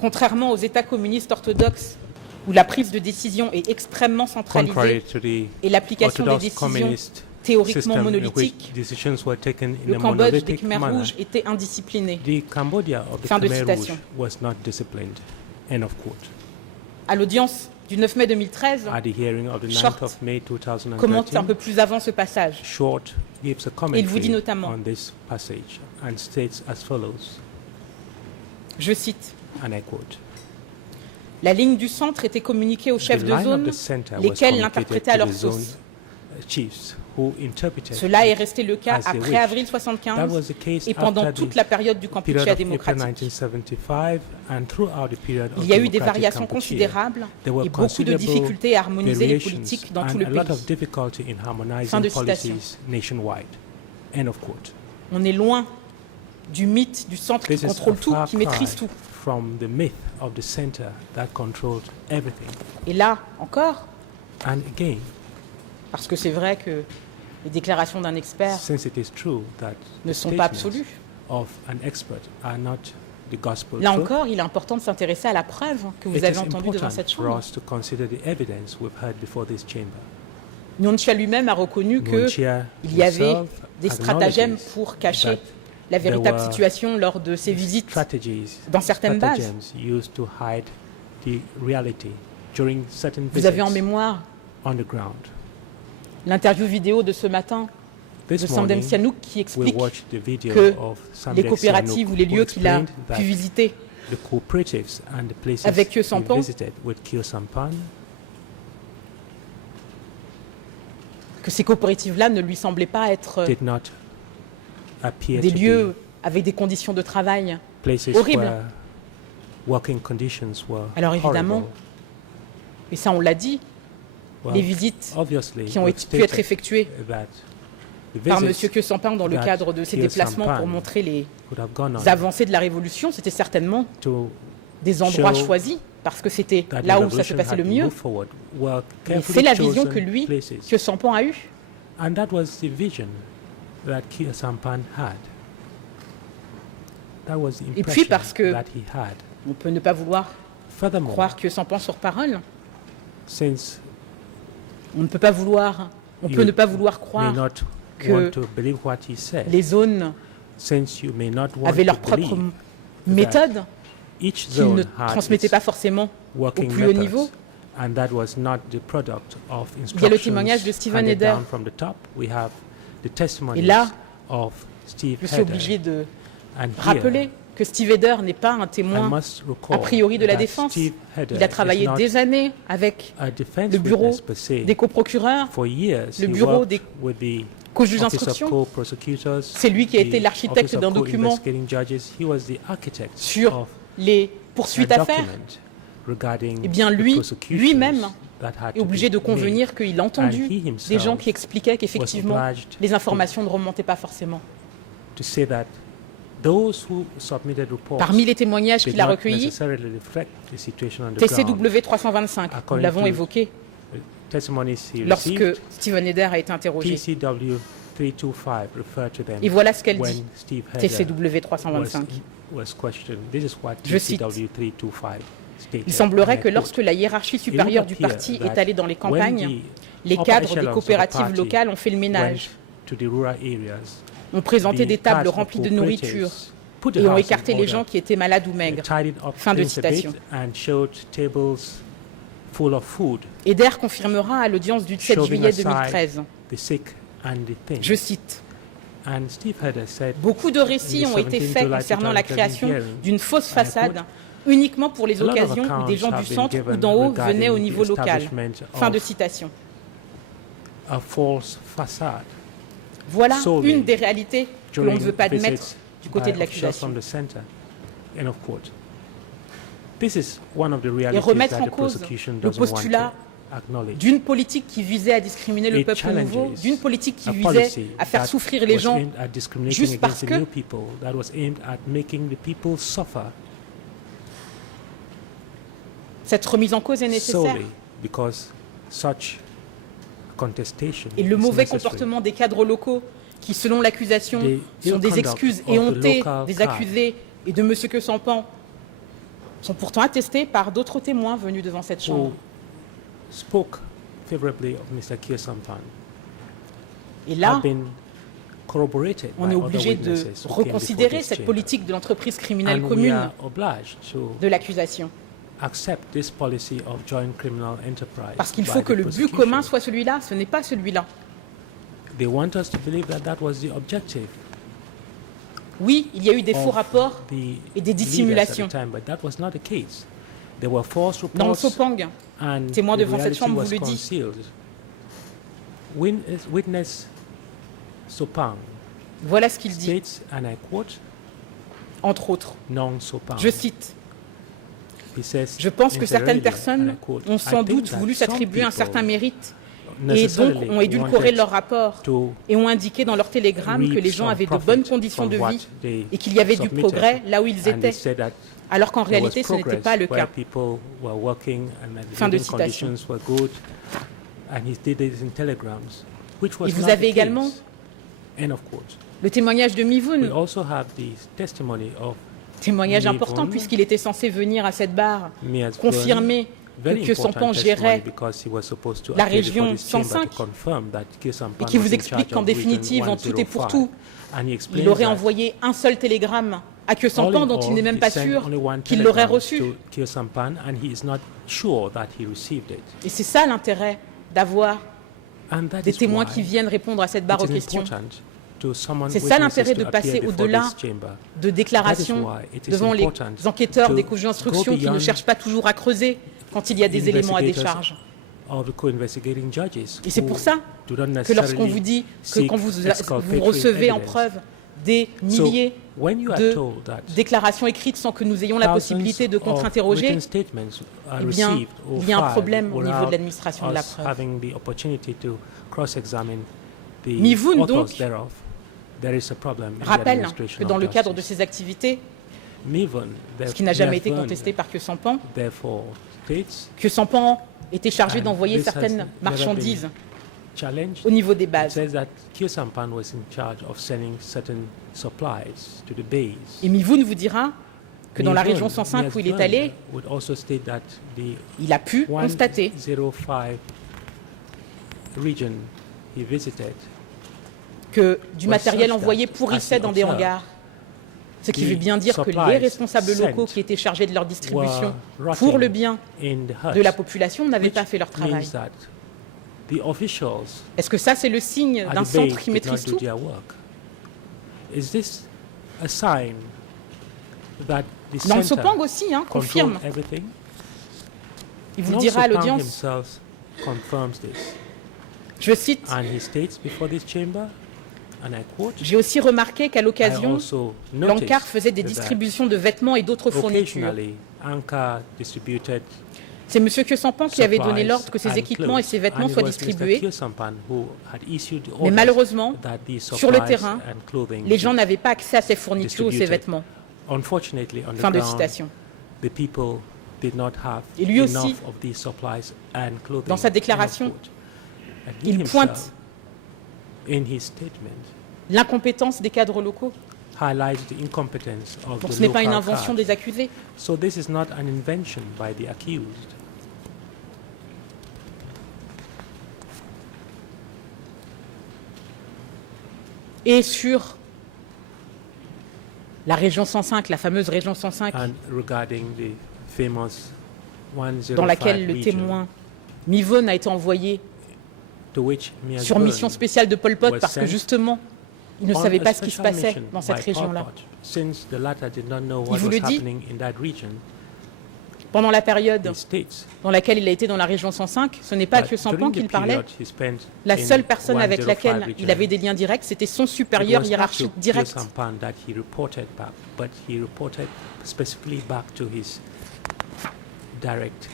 contrairement aux États communistes orthodoxes où la prise de décision est extrêmement Contrary centralisée to the et l'application des orthodox décisions communist théoriquement system in which monolithiques, decisions were taken in le a Cambodge des monolithic Khmers manner, rouges était indiscipliné. the Cambodia of the Fin de Khmer Rouge citation. was not disciplined. End of quote. À l'audience du 9 mai 2013, At the hearing of the 9th Short of May commente un 2013, peu plus avant ce passage. Short gives a Il vous dit commentary notamment, on this passage and states as follows, je cite, and I quote, la ligne du centre était communiquée aux "The chefs de line of zone, the center was lesquels communicated l'interprétaient à to leur the zone sauce. chiefs who interpreted Cela est it resté le cas as they après wished. avril That 75 was the case et pendant after toute the la période du period Kampuchea of April démocratique. 1975 and throughout the period of Il y a eu des democratic variations Kampuchea. considérables There were et beaucoup de considerable difficultés à harmoniser les variations politiques dans tout and le a lot of pays. difficulty in Fin harmonizing de citation. policies nationwide. End of quote. On est loin du mythe du centre qui This is contrôle a tout, far qui maîtrise cry tout. from the myth of the center that controlled everything. Et là encore, And again, parce que c'est vrai que les déclarations d'un expert since it is true that ne the sont pas statements absolues, of an expert are not the gospel là truth, encore, il est important de s'intéresser à la preuve que vous it avez is entendue devant important cette for chambre. us to consider the evidence we've heard before this chamber. Nonchia lui-même a reconnu Nonchia qu'il y avait himself des stratagèmes acknowledges pour cacher that la véritable there were situation lors de ses visites strategies, dans certaines bases. stratagems used to hide the reality during certain Vous avez en visits mémoire on the ground. l'interview vidéo de ce matin de This Samdem morning, Sihanouk qui we explique watched the video que of les Samdech coopératives Sihanouk ou les who lieux qu'il a explained that pu visiter the cooperatives and the places avec Khieu he Samphan visited with Khieu Samphan, que ces coopératives-là ne lui semblaient pas être did not appear des to lieux avec des conditions de travail. be places horribles. where working conditions were Alors évidemment, horrible. Et ça, on l'a dit, Well, les visites obviously, qui ont we've pu être stated effectuées that the par visits M. Khieu Samphan dans le that cadre de ses Khieu déplacements Samphan pour montrer les could have gone on avancées de la Révolution, c'était certainement to des endroits show choisis, parce que c'était that the là où ça se revolution passait had le mieux. moved forward were Mais carefully c'est la vision chosen que lui, places. Khieu Samphan a eue. And that was the vision that Khieu Samphan had. That was the Et puis parce impression que that he had. on peut ne pas vouloir Furthermore, croire Khieu Samphan sur parole. since On ne peut pas vouloir, on you peut ne pas vouloir may croire not que want to believe what he said, les zones since you may not want avaient to leur propre believe méthode, each qu'ils ne zone had transmettaient its pas forcément au working plus haut methods, niveau. and that was not the product of Il y a le instructions témoignage de Stephen handed Heder. down from the top. We have the testimonies Et là, of Steve Je suis Heder. obligée de And rappeler que Steve Heder n'est pas un I témoin must recall a priori de la that défense. Steve Heder Il a travaillé is not des années avec a defense le bureau witness per se. des coprocureurs, For years, le he bureau worked des with the co-juges Office of d'instruction. Co-Prosecutors, C'est lui qui a été the l'architecte Office of d'un document Co-Investigating Judges. He was the architect sur of les a poursuites à faire. document regarding Eh bien, the lui, prosecutions lui-même, that had est to obligé be de made. convenir qu'il a And entendu he des gens himself qui expliquaient was qu'effectivement, obliged les informations ne remontaient pas forcément. to say that those who submitted reports Parmi les témoignages did qu'il a not recueillis, necessarily reflect the situation on the ground. TCW 325, nous According l'avons to évoqué The testimonies he lorsque received, Stephen Heder a été interrogé. TCW 325 referred to them Et voilà ce qu'elle when dit, Steve Heder TCW was, 325. was questioned. This is what Je cite. TCW 325 stated. Il semblerait And I que quote, lorsque la hiérarchie supérieure du parti est allée dans les campagnes, les cadres des coopératives locales ont fait le ménage, to the rural areas, ont présenté the des tables cast of remplies de cooperatives nourriture put the et ont house in écarté les order, gens qui étaient malades ou maigres. tidied up Fin de things a bit citation. and showed tables full of food, Heder confirmera à l'audience du 7 Shoving juillet aside 2013. the sick and the thin. Je cite, And Steve Heder said, beaucoup de récits ont été faits concernant la création d'une fausse façade uniquement pour les a lot of occasions où accounts des gens du have been centre ou given d'en haut regarding venaient au the niveau local. establishment Fin de of citation. a false facade Voilà solely une des réalités que l'on ne during veut pas admettre visits du côté by de officials l'accusation. from the center. End of quote. This is one of the Et realities remettre that en the cause prosecution le doesn't want postulat to acknowledge. d'une politique qui visait à discriminer le It peuple nouveau, challenges d'une politique qui a visait policy à faire that souffrir les was gens aimed at discriminating juste against parce the que- new people, that was aimed at making the people suffer Cette remise en cause est nécessaire. solely because such contestation Et le is mauvais necessary. comportement des cadres locaux qui, selon l'accusation, The sont des ill-conduct excuses of the éhontées local des cadres accusés et de M. Khieu Samphan, sont pourtant attestés par d'autres témoins venus devant cette chambre. who spoke favorably of Mr. Khieu Samphan Et là, have been corroborated on by est other obligé de witnesses who came before reconsidérer this cette chamber. politique de l'entreprise criminelle And we commune are obliged to de l'accusation. accept this policy of joint criminal enterprise. Parce qu'il by faut the que le but prosecution. commun soit celui-là, ce n'est pas celui-là. They want us to believe that that was the objective Oui, il y a eu des of faux rapports the et des leaders at dissimulations. the time, but that was not the case. There were false Dans le reports Sopang, and témoin the devant cette reality chambre was vous le dit. concealed. Witness Sopang voilà ce qu'il dit, states, and I quote, entre autres. non-Sopang. Je cite, He says, je pense que certaines inter alia, and personnes I quote, ont "I sans think doute that voulu some s'attribuer un people certain mérite et donc necessarily ont édulcoré wanted leur rapport to et ont indiqué dans leur télégramme que reap les gens some avaient de profit bonnes conditions de from vie what they et qu'il y avait du submitted. progrès là où ils And they étaient, said that alors qu'en there was réalité ce n'était progress pas le where cas. people were working and the Fin de living citation. conditions were good, and he did this in telegrams, which was Et vous not avez the également case. End of quote. Le témoignage de We Mivoun, also have the testimony of témoignage important Mivoun, puisqu'il était censé venir à cette barre Mias confirmer very que Sampan important gérait testimony because he was supposed to la appear before région this chamber 105 to confirm that Khieu Samphan et qui was vous in explique charge qu'en of Region définitive, en tout et pour 105. tout, And he il explains aurait that envoyé un seul télégramme à Khieu all Samphan in dont il n'est all, même he pas sent sûr only one qu'il l'aurait telegram reçu. to Khieu Samphan, and he is not sure that he received it. Et c'est ça l'intérêt d'avoir And that des is témoins why qui viennent répondre à cette barre aux it is questions, important to someone C'est ça witnesses l'intérêt to de passer appear before au-delà this chamber. de déclarations That is why it is devant les important enquêteurs to des cours d'instruction go qui ne beyond cherchent pas toujours à creuser quand il y a des éléments à investigators décharge. Of the co-investigating judges Et c'est who pour ça do not que lorsqu'on vous necessarily dit que seek quand vous exculpatory recevez en evidence. preuve des So, milliers when you are de told that déclarations écrites sans que nous ayons la thousands possibilité de of contre-interroger, written statements are eh bien, received or il y a un filed problème au niveau de without l'administration de la us preuve. having the opportunity to cross-examine the Mivoun, authors donc, thereof, there is a problem in the rappelle administration que of dans le cadre de justice. ces activités, Mivoun, ce qui n'a jamais été Mivoun, contesté par Khieu Samphan, therefore states que Sampan était chargé And d'envoyer this has certaines never marchandises challenged. au niveau des It bases. says that Khieu Samphan was in charge of sending certain supplies to the base. Et Mivoun vous dira que dans la Mivoun, région 105 où il est Mivoun allé, would also state that the il a pu constater 105 region he visited que du was matériel such envoyé that, pourrissait as he dans des observed, hangars. Ce qui the veut bien dire que les supplies responsables locaux sent qui étaient chargés de leur distribution were pour le rotting bien in the de la huts, population n'avaient which pas fait leur travail. means that the officials Est-ce que ça, c'est le signe at d'un the centre base qui did not maîtrise do tout? their work. Is this a sign that the Dans le center Sopang aussi, hein, confirme. controlled everything? Il vous Nam dira à Sopang l'audience, himself confirms this, je cite, and he states before this chamber, and I quote, j'ai aussi remarqué qu'à I l'occasion, also l'ANCAR noticed faisait des that distributions de vêtements et d'autres fournitures. occasionally Ankar distributed C'est M. Khieu Samphan qui avait donné supplies l'ordre que ces and équipements et clothes, ces vêtements and it soient was distribués. Mr. Khieu Samphan who had issued Mais orders malheureusement, that these sur le supplies terrain, and clothing les gens be n'avaient pas accès à ces fournitures ou ces distributed. vêtements. Unfortunately, on the Fin de ground, citation. the people did not have Et lui enough aussi, of these supplies and clothing. dans sa déclaration, End of quote. And he il himself, pointe in his statement, l'incompétence des cadres locaux. highlights the incompetence of Donc the ce n'est pas une local invention card. des accusés. So this is not an invention by the accused. Et sur la région 105, la fameuse région 105, And regarding the famous 105 dans laquelle le region, témoin Mivoun a été envoyé to which Mias sur Byrne mission spéciale de Pol Pot was parce que sent justement, il ne on savait a pas ce qui se special passait mission dans cette by Pol région-là. Pot, since the latter did not know Il what vous was le dit. happening in that region, Pendant la période he states dans laquelle il a été dans la région 105, ce n'est pas that Khieu Samphan during qu'il the parlait. period he spent La in seule personne avec 105 laquelle il region, avait des liens directs, c'était son it supérieur was not hiérarchique to Khieu direct. Samphan that he reported back, but he reported specifically back to his direct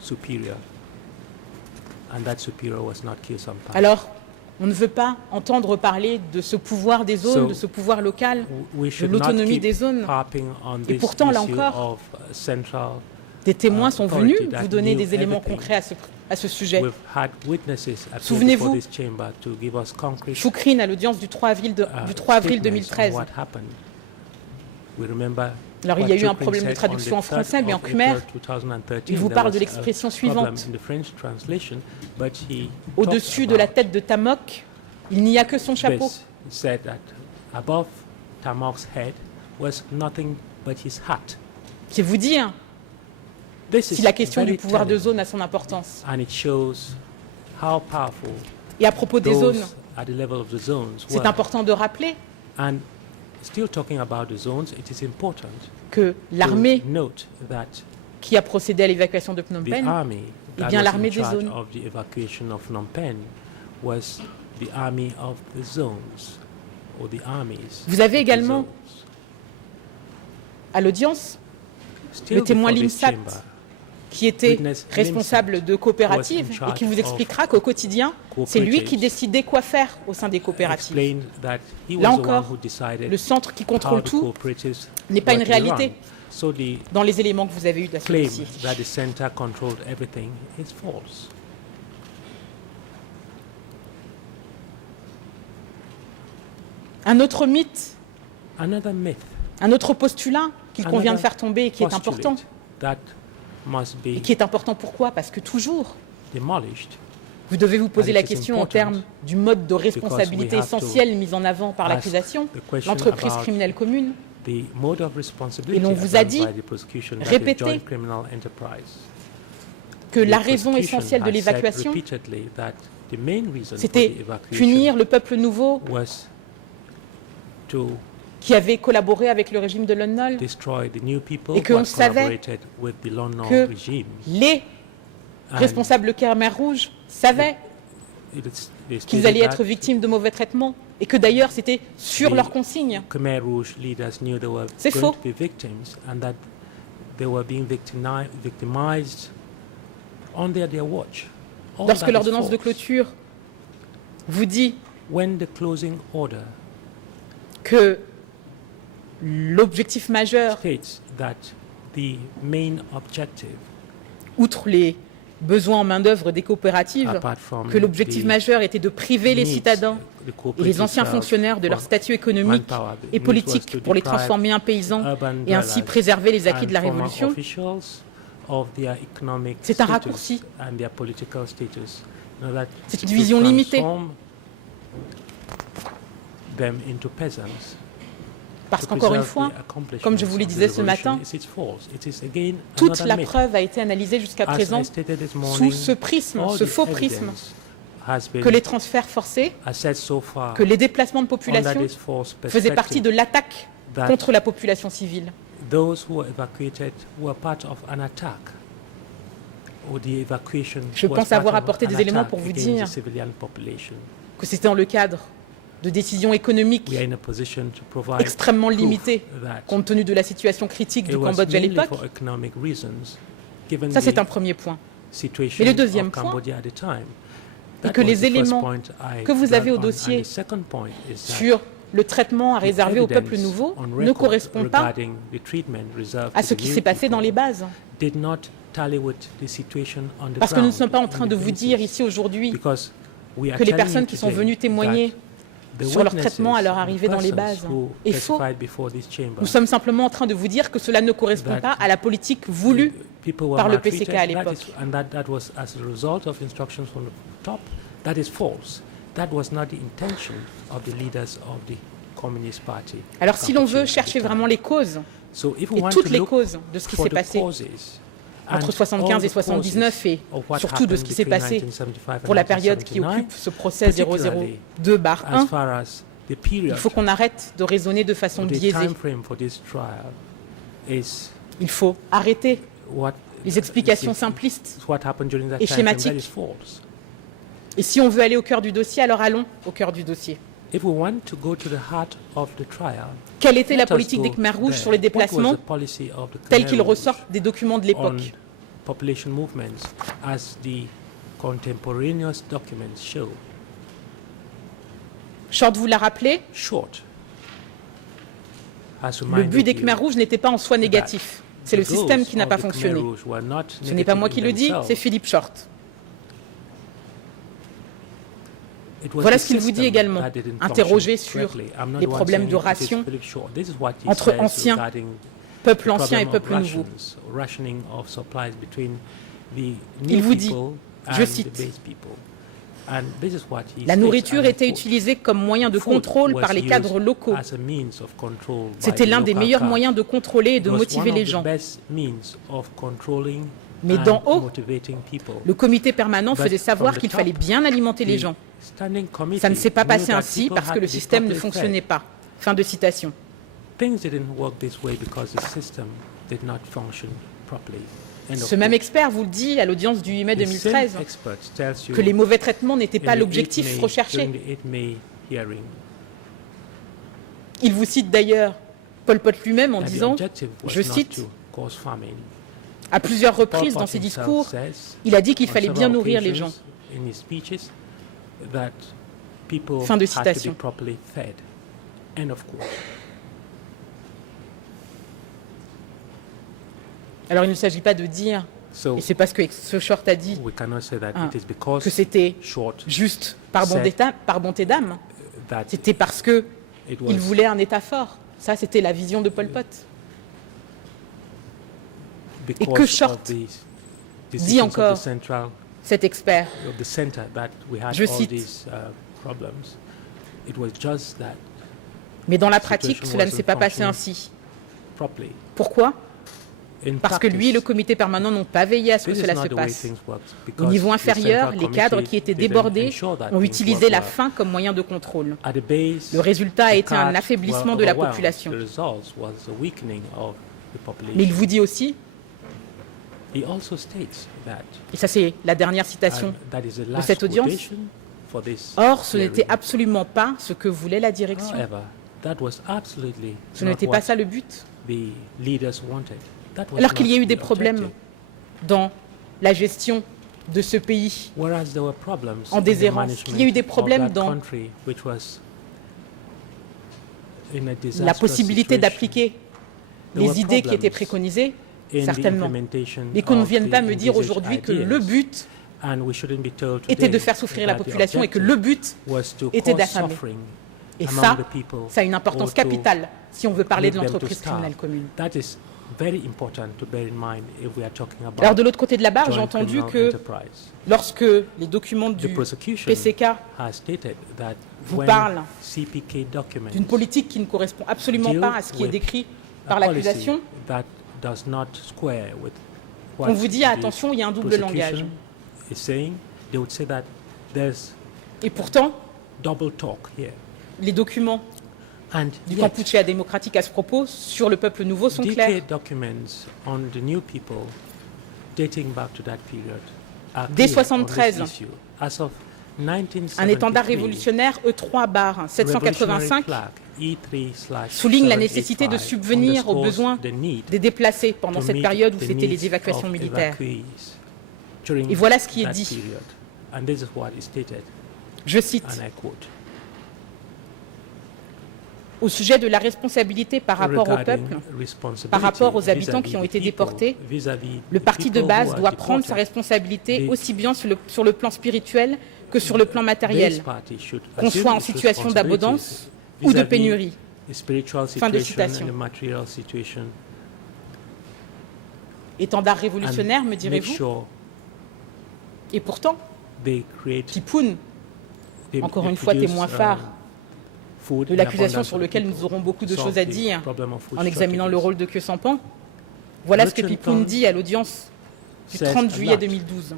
superior, and that superior was not Khieu Samphan. Alors, on ne veut pas entendre parler de ce pouvoir des zones, So, de ce pouvoir local, We should l'autonomie not des keep zones. harping on Et this pourtant, là issue encore, of central. Des témoins sont authority venus that vous donner knew des éléments everything. concrets à ce sujet. We've had witnesses appear Souvenez-vous, before this chamber to give us concrete Choukrine à l'audience du 3 avril, du 3 avril statements on 2013. what happened. We remember Alors, il what y a eu un Chukrin problème de said traduction on en the français, 3rd mais en of khmer, April 2013. il vous There parle was de a l'expression problem suivante. in the French translation, but he Au-dessus talked de la about tête de Tamok, il n'y a que son chapeau. this. He said that above Tamok's head was nothing but his hat. C'est vous dire This si is la question very du pouvoir de telling, zone a son importance. and it shows how powerful Et à propos des zones, those at the level of the zones c'est were. important de rappeler And still talking about the zones, it is important que l'armée to note that qui a procédé à l'évacuation de Phnom the Penh, army that bien was l'armée in des charge zones. of the evacuation of Phnom Penh was the army of the zones, or the armies. Vous avez of the également zones. à l'audience Still le témoin before this Limsat, chamber, qui était Witness responsable Limsat de coopératives was in et qui vous charge expliquera qu'au quotidien, c'est lui qui cooperatives. décidait quoi faire au sein des coopératives. explained that he Là was the encore, one who decided Le centre qui how contrôle the tout cooperatives n'est pas were une to réalité run. So the dans les éléments que vous avez eus de ce claim dossier. that the center controlled everything is false. Un autre mythe, Another myth, un autre postulat qu'il convient de faire tomber et qui est postulate important, that must et be qui est important pourquoi? Parce que toujours, demolished vous devez vous poser And la it is question en important termes du mode de responsabilité we have to essentiel mis en avant par ask l'accusation, the question l'entreprise about criminelle commune, the mode of responsibility Et l'on vous a advanced dit, by the prosecution, that is répétez, joint criminal enterprise. que la The raison prosecution essentielle de has said l'évacuation, repeatedly that the main reason for c'était the evacuation punir le peuple nouveau was to qui avait collaboré avec le régime de Lon Nol. destroy the new people Et que who on had savait collaborated with the Lon Nol que regime. Les And responsables de Khmer Rouge savaient they qu'ils stated allaient that être victimes de mauvais traitements et que d'ailleurs c'était sur The- leur consigne. Khmer Rouge leaders knew they were C'est going faux. to be victims and that they were being victimized on their watch. All Lorsque that is l'ordonnance de false. clôture vous dit When the closing order que l'objectif majeur, states that the main objective, outre les besoins en main-d'œuvre des coopératives, apart from que l'objectif the majeur était de priver les needs, citadins the et cooperative les anciens self fonctionnaires de leur for statut économique manpower, the et needs was politique to pour les deprive transformer en paysans urban et ainsi dwellers préserver les acquis and de la former Révolution. officials of their economic C'est un status raccourci. and their political status. Now that C'est to une vision limitée. transform them into peasants, Parce to qu'encore une preserve fois, the accomplishments comme je vous le of the disais ce revolution, matin, it's false. It is again toute another la myth. preuve a été analysée jusqu'à As présent I stated this sous morning, ce prisme, all ce the faux prisme, evidence has been que les transferts forcés, assessed so far que les déplacements de under population this false faisaient partie de perspective l'attaque that contre la population civile. those who were evacuated were part of an attack. Or the evacuation Je was pense part avoir of apporté an des éléments attack pour vous against dire the civilian population. Que c'était dans le cadre de décisions économiques We are in a position to provide extrêmement proof limitées that compte tenu de la situation critique it du was Cambodge à mainly l'époque. for economic reasons, given Ça, c'est the un premier point. situation Mais le deuxième of point, Cambodia at the time. et That que was les the first éléments point I que vous avez au dwelt on. dossier And the second point is that sur le traitement à the réserver au peuple evidence nouveau on ne record correspond pas regarding the treatment reserved à to ce the qui new s'est passé dans people les bases. did not tally with the situation on the Parce que nous ne sommes pas en ground train in de the vous dire places. ici aujourd'hui Because we are que les telling personnes you qui sont today venues témoigner that the sur leur witnesses, traitement à leur arrivée dans les persons bases who est faux. testified before this chamber, Nous sommes simplement en train de vous dire que cela ne correspond That pas à la politique voulue people were par le maltreated, PCK à that l'époque. is- and that was as a result of instructions from the top. That is false. That was not the intention of the leaders of the Communist Party. Alors si l'on veut Kampuchea at the chercher time. vraiment les causes, So if we et want toutes to les look causes de ce qui for s'est the passé causes entre and 75 all et the 79 causes et of what surtout de ce happened qui s'est between passé 1975 pour la and période qui 1979, occupe ce procès particularly 002/1, as far as the period il faut qu'on arrête de raisonner de façon or the biaisée. time frame for this trial is Il faut arrêter what les explications is simplistes. what happened during that et time frame. That schématiques. is false. Et si on veut aller au cœur du dossier, alors allons au cœur du dossier. If we want to go to the heart of the trial, Quelle était la let us politique go des Khmer Rouges there. sur les What was déplacements the policy of the tels Khmer qu'ils Rouge ressortent des documents de on l'époque? population movements as the contemporaneous documents show? Short vous l'a rappelé, Short has le reminded but des you Khmer Rouges n'était pas en soi négatif. C'est le the système goals qui n'a of pas the Khmer fonctionné. Rouge were not Ce n'est pas moi negative qui in le dis, themselves. c'est Philippe Short. It was Voilà the ce qu'il vous dit system également, that didn't interrogé function sur correctly. I'm not les the one problèmes saying de it, it is ration Philip Short. This is what he entre says anciens regarding Peuple the ancien et problem peuple of nouveau. rations, rationing of supplies between the Il new vous dit, people je and cite, the base people. And this is what he La states, nourriture and I était quote, utilisée comme moyen de "Food contrôle was par les used cadres locaux. as a means of control by C'était the l'un des local meilleurs caste. moyens de contrôler et de It was motiver one les of the gens. best means of controlling Mais and d'en haut, motivating people. Le comité permanent But faisait savoir from the qu'il top, fallait bien alimenter les The gens. standing committee Ça ne s'est pas knew passé that ainsi people parce had que le to be système ne properly fonctionnait fed. pas. Fin de citation. Things didn't work this way because the system did not function properly. End of Ce même quote. expert vous le dit à l'audience du 8 mai The same 2013 expert tells you que les mauvais traitements n'étaient in pas the l'objectif 8 May- recherché. during the 8 May hearing Il vous cite d'ailleurs Pol Pot lui-même en that the disant, objective was je not cite, to cause famine. à plusieurs Pol reprises Pot dans ses himself discours, says il a dit qu'il on fallait bien several nourrir les gens. occasions in his speeches that people Fin de had to citation. be properly fed. End of quote. Alors il ne s'agit pas de dire, So et c'est parce que ce short a dit, we cannot say that Ah, it is because que c'était Short juste par Said- bonté d'âme. that C'était parce que it il was voulait un État fort. Ça, c'était la vision de Pol Pot. because que of Short the dit decisions encore of the central cet expert. of the center that we had Je all cite. these problems. It was just that Mais dans la situation pratique, cela ne wasn't s'est pas passé functioning ainsi. properly. Pourquoi? In Parce que lui et le practice, comité permanent n'ont pas veillé à ce que this is cela not se the way passe. things worked, Au because niveau the inférieur, central les cadres committee qui étaient didn't débordés ensure that ont things utilisé worked la well. faim comme moyen de contrôle. At the base, Le résultat a the été un cards affaiblissement were de la overwhelmed. population. The results was a weakening of the population. Mais il vous dit aussi, He also states that, et ça c'est la dernière citation, and that is the de last cette audience. quotation for this or ce n'était hearing. absolument pas ce que voulait la direction. However, that was absolutely Ce not n'était pas what ça le but. the leaders wanted. That was Alors not qu'il y a eu the des problèmes objective. dans la gestion de ce pays, Whereas there were problems en in the déshérence, qu'il y a eu des management problèmes of that dans country, which was in a la disastrous possibilité situation. d'appliquer There les were idées qui étaient problems préconisées, in the certainement. implementation Mais qu'on ne of vienne the pas me dire envisaged aujourd'hui que ideas. le but And we shouldn't be told était today de faire souffrir la that the population et que objective le but was to était cause d'affamer. suffering Et among ça, the people ça a une importance or to capitale si on veut parler de make them to l'entreprise starve. criminelle commune. That is very important to bear in mind if we are talking about Alors de l'autre côté de la barre, j'ai joint entendu criminal que enterprise. lorsque les documents The du prosecution PCK has stated that vous when parlent CPK documents d'une politique qui ne correspond absolument deal pas à ce qui est with décrit a par policy l'accusation, that does not square with what on vous dit the attention, il y a un double langage. prosecution is saying, they would say that there's Et pourtant, double talk here. les documents And du yet, Kampuchea démocratique à ce propos sur le peuple nouveau sont clairs. DK documents on the new people dating back to that period are Dès clear on this 73, issue. As of 1973, un étendard révolutionnaire E3-785 E3/785 souligne la nécessité de subvenir aux besoins the need des déplacés pendant to cette meet période où the c'était needs les évacuations of militaires. evacuees during Et voilà ce qui est that dit. period. And this is what is stated, Je cite, and I quote, au sujet de la responsabilité par rapport au regarding peuple, responsibility par rapport aux habitants vis-à-vis qui ont the été people, déportés, vis-à-vis le the parti de people base who are doit prendre sa deported, responsabilité the aussi bien sur le plan spirituel que sur le plan matériel, base party should qu'on assume soit en its situation responsibilities d'abondance ou de vis-à-vis pénurie. the spiritual Fin de situation citation. and the material situation, Étendard and révolutionnaire, me make direz-vous. sure Et pourtant, they create, Tipoun, they encore une produce, fois témoin phare food de in l'accusation abundance sur for the lequel people nous aurons beaucoup de to choses solve à the dire problem of food en examinant le shortages. rôle de Kyo Sampan. Voilà ce que Richard Tipoun Tong dit à l'audience du says 30 a juillet lot 2012.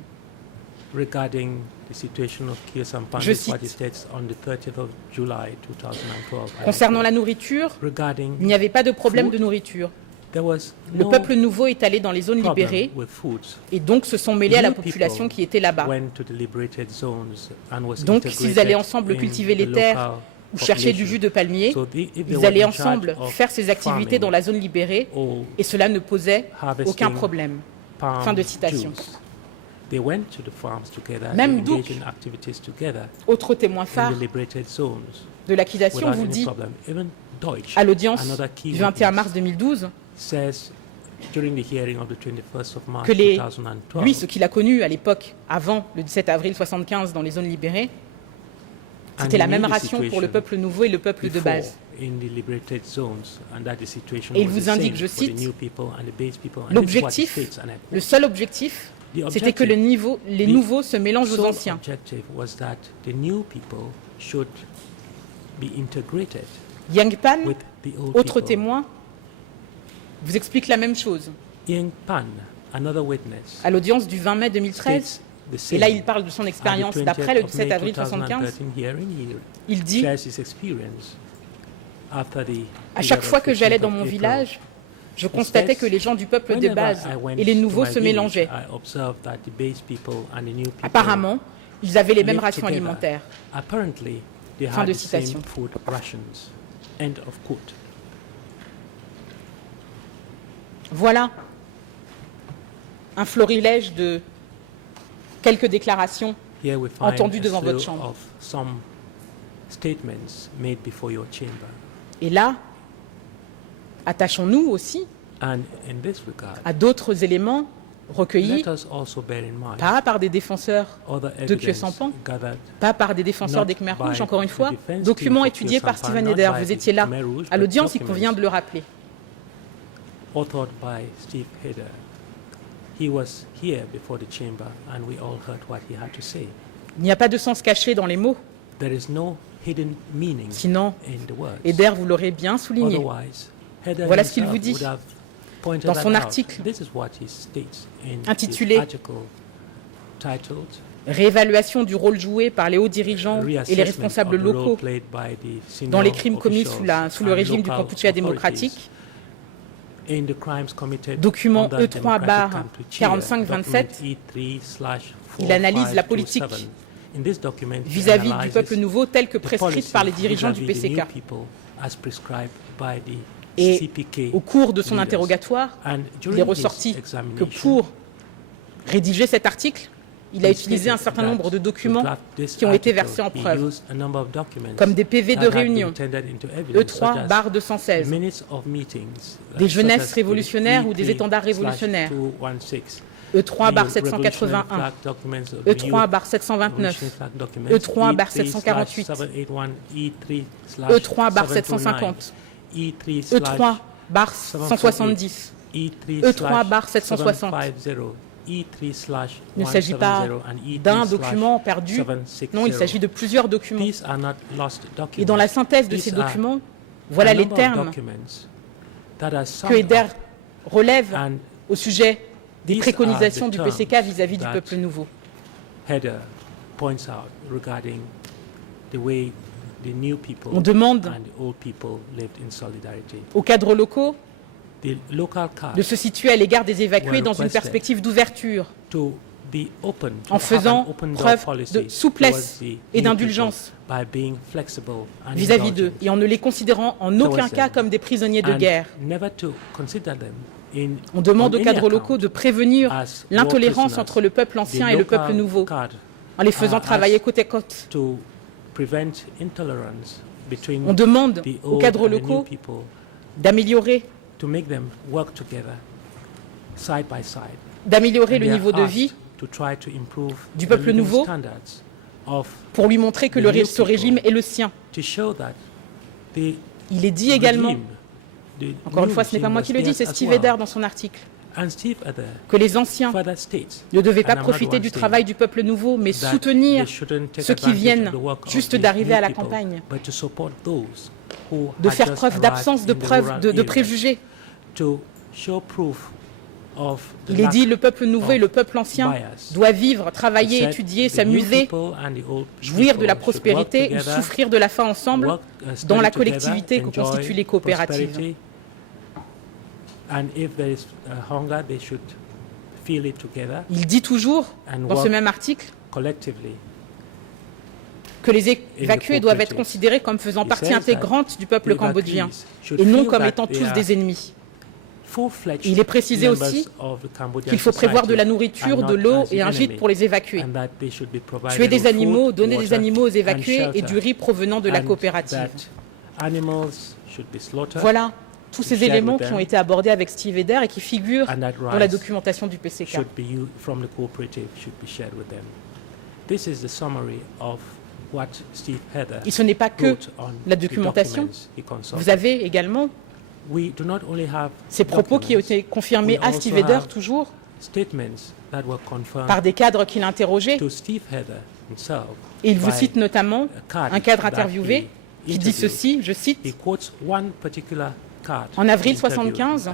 regarding the situation of Kyo Sampan. Je This is what cite. he states on the 30th of July 2012. Concernant la nourriture, Regarding, il n'y avait pas de problème Food. de nourriture. there was Le no peuple nouveau est allé dans les zones problem libérées with foods. et donc se sont mêlés à la New population people qui était là-bas. went to the liberated zones and was Donc, integrated s'ils allaient ensemble in cultiver the les terres local ou chercher du population. jus de palmier, So if they ils were allaient in charge ensemble of faire ces activités farming dans la zone libérée or et cela ne posait harvesting aucun problème. palm Fin de citation. juice, they went to the farms together, Même they engaged Duke, in activities together Autre témoin in phare the liberated zones de l'accusation without vous any dit problem. Even Deutsch, à l'audience another key du 21 witness, mars 2012 says during the hearing of the 21st of March que lui, 2012, ce qu'il a connu à l'époque, avant le 17 avril 75 dans les zones libérées, and c'était he la knew même the ration pour le situation peuple nouveau et le peuple de before base. in the liberated zones, and that the situation Et il was vous the indique, same je for the cite, new people and the base people. And this is what he l'objectif, states, and I le quote, seul objectif, the c'était que les the nouveaux se mélangent aux sole anciens. objective was that the new people should be integrated Yang Pan, with the old autre people. témoin, vous explique la même chose Yang Pan, another witness, à l'audience du 20 mai 2013. states the Et same. là, il parle de son At the expérience 20th d'après le of 17 May avril 75. 2013 hearing, Il he dit, shares his experience after the à chaque fois que j'allais dans mon 15th of April. village, je constatais que les gens du peuple de Whenever base I went et les to nouveaux my se village, mélangeaient. I observed that the base people and the new people Apparemment, ils avaient les mêmes lived rations together. alimentaires. Apparently, they Fin had de the citation. same food rations. End of quote. Voilà un florilège de quelques déclarations Here we find entendues a devant slew votre chambre. of some statements made before your chamber. Et là, attachons-nous aussi And in this regard, à d'autres éléments recueillis, let us also bear in mind pas par des défenseurs, other de Kyo evidence Sampan, gathered pas par des défenseurs not des Khmers by rouges, encore une the fois, defense documents team of étudiés Kyo par Sampan, Steven not Eder, by vous the étiez là, Khmer Rouge, à but l'audience, il documents convient de le rappeler. authored by Steve Heder. He was here before the chamber, and we all heard what he had to say. Il n'y a pas de sens caché dans les mots, There is no hidden meaning sinon in the words. Eder, vous l'aurez bien souligné. Otherwise, Heather Voilà ce qu'il himself vous dit would have pointed dans that son out. article This is what he states in intitulé his article titled Réévaluation du rôle joué par les hauts dirigeants et les Reassessment responsables of the role locaux played by the senior dans les crimes commis officials sous le and régime du local Kampuchea authorities démocratique, in the crimes committed document under democratic Kampuchea, E3/4527, document E3/4527. il analyse la politique In this document, he vis-à-vis du analyses peuple nouveau telle que the prescrite policy par les dirigeants du vis-à-vis the new PCK. people as prescribed by the Et CPK au cours de son leaders. interrogatoire, And il during est his ressorti que examination, pour rédiger cet article, il a he utilisé un stated certain that nombre de to documents draft this qui ont été article, versés en he preuve, used a number of documents comme des PV de that had been réunion, tendered into evidence, such as E3/216, minutes of meetings, des such jeunesses as révolutionnaires ou des étendards révolutionnaires, E3/216, E3/781, E3/729, E3/748, E3/750, E3/170, E3/760. Il ne s'agit pas d'un document perdu, non, il s'agit de plusieurs documents. Et dans la synthèse de ces documents, voilà les termes que Eder relève au sujet des préconisations du PCK vis-à-vis du peuple nouveau. On demande aux cadres locaux de se situer à l'égard des évacués dans une perspective d'ouverture, en faisant preuve de souplesse et d'indulgence vis-à-vis d'eux, et en ne les considérant en aucun cas comme des prisonniers de guerre. On demande aux cadres locaux de prévenir l'intolérance entre le peuple ancien et le peuple nouveau, en les faisant travailler côte à côte. On demande aux cadres locaux d'améliorer le niveau de vie du peuple nouveau pour lui montrer que ce régime est le sien. Il est dit également, encore une fois, ce n'est pas moi qui le dis, c'est Steve Eder dans son article, que les anciens ne devaient pas profiter du travail du peuple nouveau, mais soutenir ceux qui viennent juste d'arriver à la campagne, de faire preuve d'absence de préjugés. Il est dit, le peuple nouveau et le peuple ancien doivent vivre, travailler, étudier, s'amuser, jouir de la prospérité ou souffrir de la faim ensemble dans la collectivité que constituent les coopératives. Il dit toujours, dans ce même article, que les évacués doivent être considérés comme faisant partie intégrante du peuple cambodgien et non comme étant tous des ennemis. Il est précisé aussi qu'il faut prévoir de la nourriture, de l'eau et un gîte pour les évacués. Tuer des animaux, donner des animaux aux évacués et du riz provenant de la coopérative. Voilà tous ces éléments qui ont été abordés avec Steve Eder et qui figurent dans la documentation du PCK. Et ce n'est pas que la documentation. Vous avez également ces propos qui ont été confirmés à Steve Eder toujours par des cadres qu'il a interrogés. Et il vous cite notamment un cadre interviewé qui dit ceci, je cite, « En avril 1975,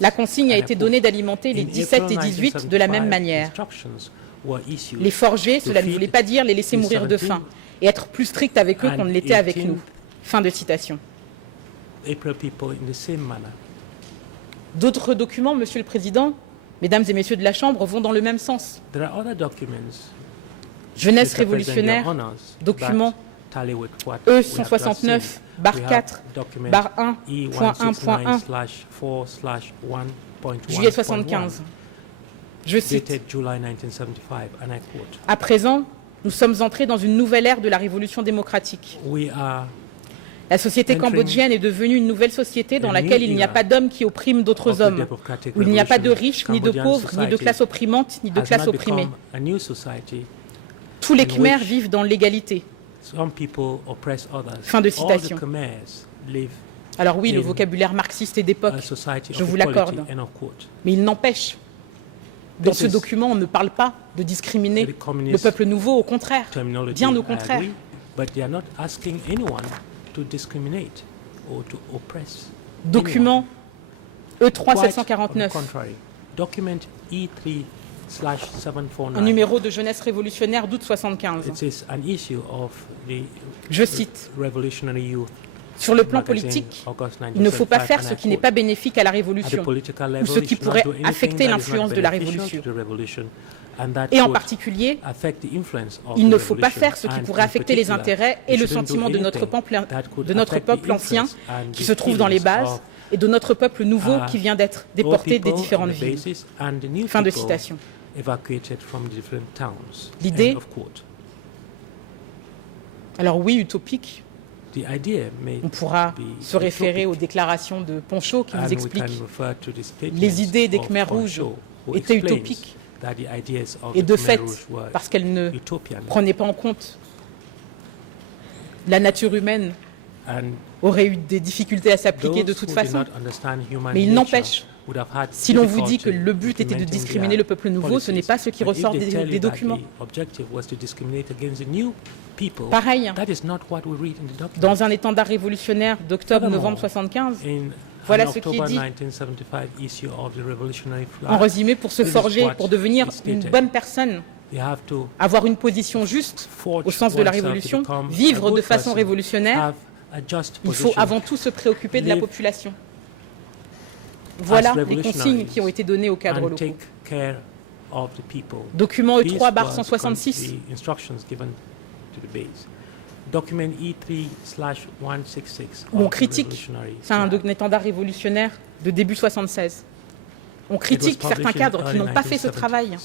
la consigne a été donnée d'alimenter les 17 et 18 de la même manière. Les forger, cela ne voulait pas dire les laisser mourir de faim et être plus strict avec eux qu'on ne l'était avec nous. » Fin de citation. D'autres documents, Monsieur le Président, Mesdames et Messieurs de la Chambre, vont dans le même sens. Jeunesse révolutionnaire, document E169, barre 4, barre 1.1.1, juillet 75. Je cite, « À présent, nous sommes entrés dans une nouvelle ère de la révolution démocratique. La société cambodgienne est devenue une nouvelle société dans laquelle il n'y a pas d'hommes qui oppriment d'autres hommes, où il n'y a pas de riches, ni de pauvres, ni de classe opprimante, ni de classe opprimée. Tous les Khmers vivent dans l'égalité. » Fin de citation. Alors oui, le vocabulaire marxiste est d'époque, je vous l'accorde. Mais il n'empêche Dans ce document, on ne parle pas de discriminer le peuple nouveau, au contraire, bien au contraire. Document E3 749, un numéro de jeunesse révolutionnaire d'août 75. Je cite, sur le plan politique, il ne faut pas faire ce qui n'est pas bénéfique à la révolution ou ce qui pourrait affecter l'influence de la révolution. Et en particulier, il ne faut pas faire ce qui pourrait affecter les intérêts et le sentiment de notre peuple ancien qui se trouve dans les bases et de notre peuple nouveau qui vient d'être déporté des différentes villes. Fin de citation. L'idée, alors oui, utopique, on pourra se référer aux déclarations de Poncho qui nous expliquent les idées des Khmers rouges étaient utopiques. Et de fait, parce qu'elles ne prenaient pas en compte la nature humaine, aurait eu des difficultés à s'appliquer de toute façon. Mais il n'empêche, si l'on vous dit que le but était de discriminer le peuple nouveau, ce n'est pas ce qui ressort des documents. Pareil, dans un étendard révolutionnaire d'octobre-novembre 75, voilà ce qui est dit. En résumé, pour se forger, pour devenir une bonne personne, avoir une position juste au sens de la révolution, vivre de façon révolutionnaire, il faut avant tout se préoccuper de la population. Voilà les consignes qui ont été données aux cadres locaux. Document E3/166. Où on critique, c'est un étendard révolutionnaire de début 76. On critique certains cadres qui n'ont pas fait ce travail.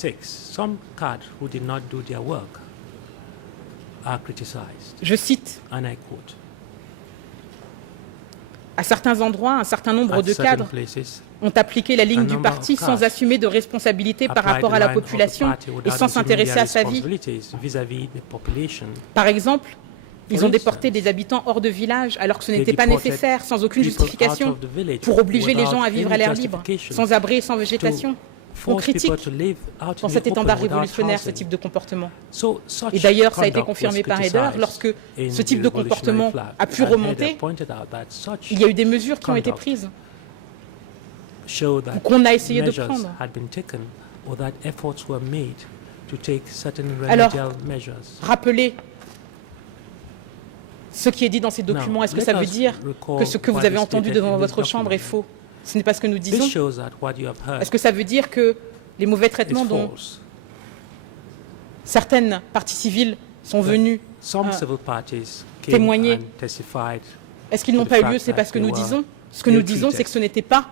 Je cite, à certains endroits, un certain nombre de cadres ont appliqué la ligne du parti sans assumer de responsabilité par rapport à la population et sans s'intéresser à sa vie. Par exemple, ils ont déporté des habitants hors de village alors que ce n'était pas nécessaire, sans aucune justification, pour obliger les gens à vivre à l'air libre, sans abri et sans végétation. On critique dans cet étendard révolutionnaire ce type de comportement. Et d'ailleurs, ça a été confirmé par Eder, lorsque ce type de comportement a pu remonter, il y a eu des mesures qui ont été prises, ou qu'on a essayé de prendre. Alors, rappelez ce qui est dit dans ces documents. Est-ce que ça veut dire que ce que vous avez entendu devant votre chambre est faux? Ce n'est pas ce que nous disons. Est-ce que ça veut dire que les mauvais traitements dont certaines parties civiles sont venues témoigner, est-ce qu'ils n'ont pas eu lieu? C'est pas ce que nous disons. Ce que nous disons, c'est que ce n'était pas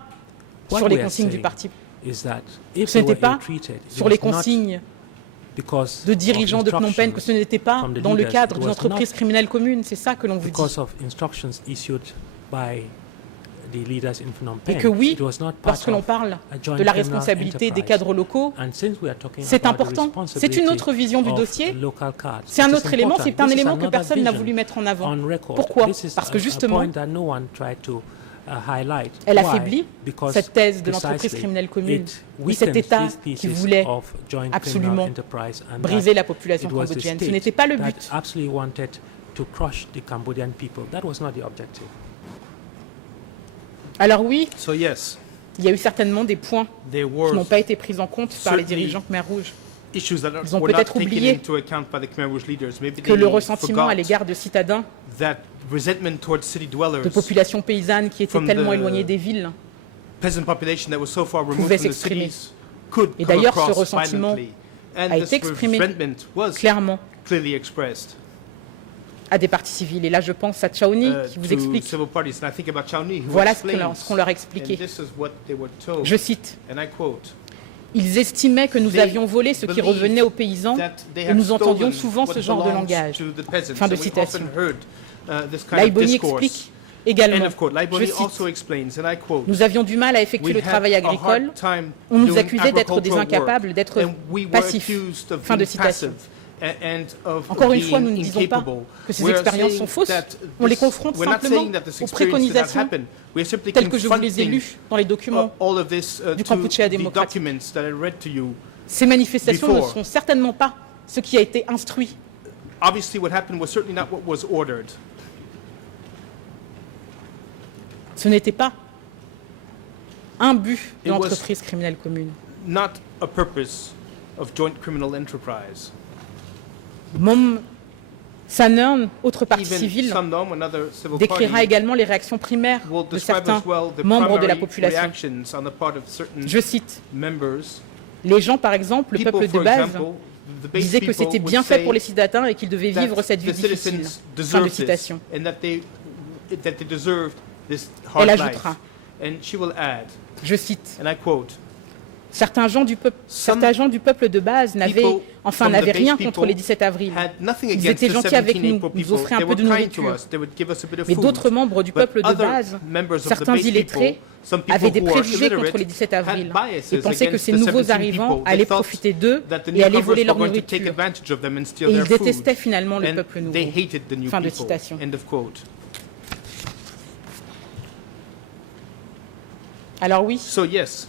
sur les consignes du parti. Ce n'était pas sur les consignes de dirigeants de Phnom Penh, que ce n'était pas dans le cadre d'une entreprise criminelle commune. C'est ça que l'on vous dit. Et que oui, lorsque l'on parle de la responsabilité des cadres locaux, c'est important. C'est une autre vision du dossier. C'est un autre élément, c'est un élément que personne n'a voulu mettre en avant. Pourquoi? Parce que justement, elle affaiblit cette thèse de l'entreprise criminelle commune, oui, cet État qui voulait absolument briser la population cambodgienne. Ce n'était pas le but. Alors oui, il y a eu certainement des points qui n'ont pas été pris en compte par les dirigeants Khmer rouges. Ils ont peut-être oublié que le ressentiment à l'égard de citadins, de populations paysannes qui étaient tellement éloignées des villes, pouvait s'exprimer. Et d'ailleurs, ce ressentiment a été exprimé clairement à des partis civils. Et là, je pense à Chao-ni qui vous explique. Voilà ce qu'on leur a expliqué. Je cite. Ils estimaient que nous avions volé ce qui revenait aux paysans et nous entendions souvent ce genre de langage. Fin de citation. Laiboni explique également, je cite, nous avions du mal à effectuer le travail agricole, on nous accusait d'être des incapables, d'être passifs. Fin de citation. Encore une fois, nous ne disons pas que ces expériences sont fausses, on les confronte simplement aux préconisations telles que je vous les ai lues dans les documents du Kampuchea démocratique. Ces manifestations ne before. sont certainement pas ce qui a été instruit. Obviously, what happened was certainly not what was ordered. Ce n'était pas un but de It was- l'entreprise criminelle commune. Not a purpose of joint criminal enterprise. Mom Sanern, autre parti Even civil, Sundom, another civil décrira party, également les réactions primaires will de describe certains as well the membres de la primary population. reactions on the part of certain Je cite, members. les gens, par exemple, le People, peuple de for base, example, the base disaient que people c'était would bien fait say pour les citadins et qu'ils devaient that vivre cette vie the difficile. citizens Fin de deserved this, citation. and that they deserved this Elle hard life. ajoutera, And she will add, je cite, and I quote, certains gens du peuple de base n'avaient rien contre les 17 avril. had nothing Ils against étaient the gentils avec 17 nous, April nous people. offraient un They peu de were kind to nourriture. us. They would give us a bit of Mais food. d'autres membres du But peuple de other base, members of the certains base illettrés, people, some people avaient des who are préjugés contre illiterate, les 17 avril had biases et pensaient que against ces the nouveaux 17 arrivants people. They allaient thought profiter d'eux that the et allaient newcomers voler were leur going to take nourriture. advantage of them and steal Et their ils food. détestaient finalement le And peuple nouveau. they hated the new Fin de people. citation. End of quote. Alors oui, So yes,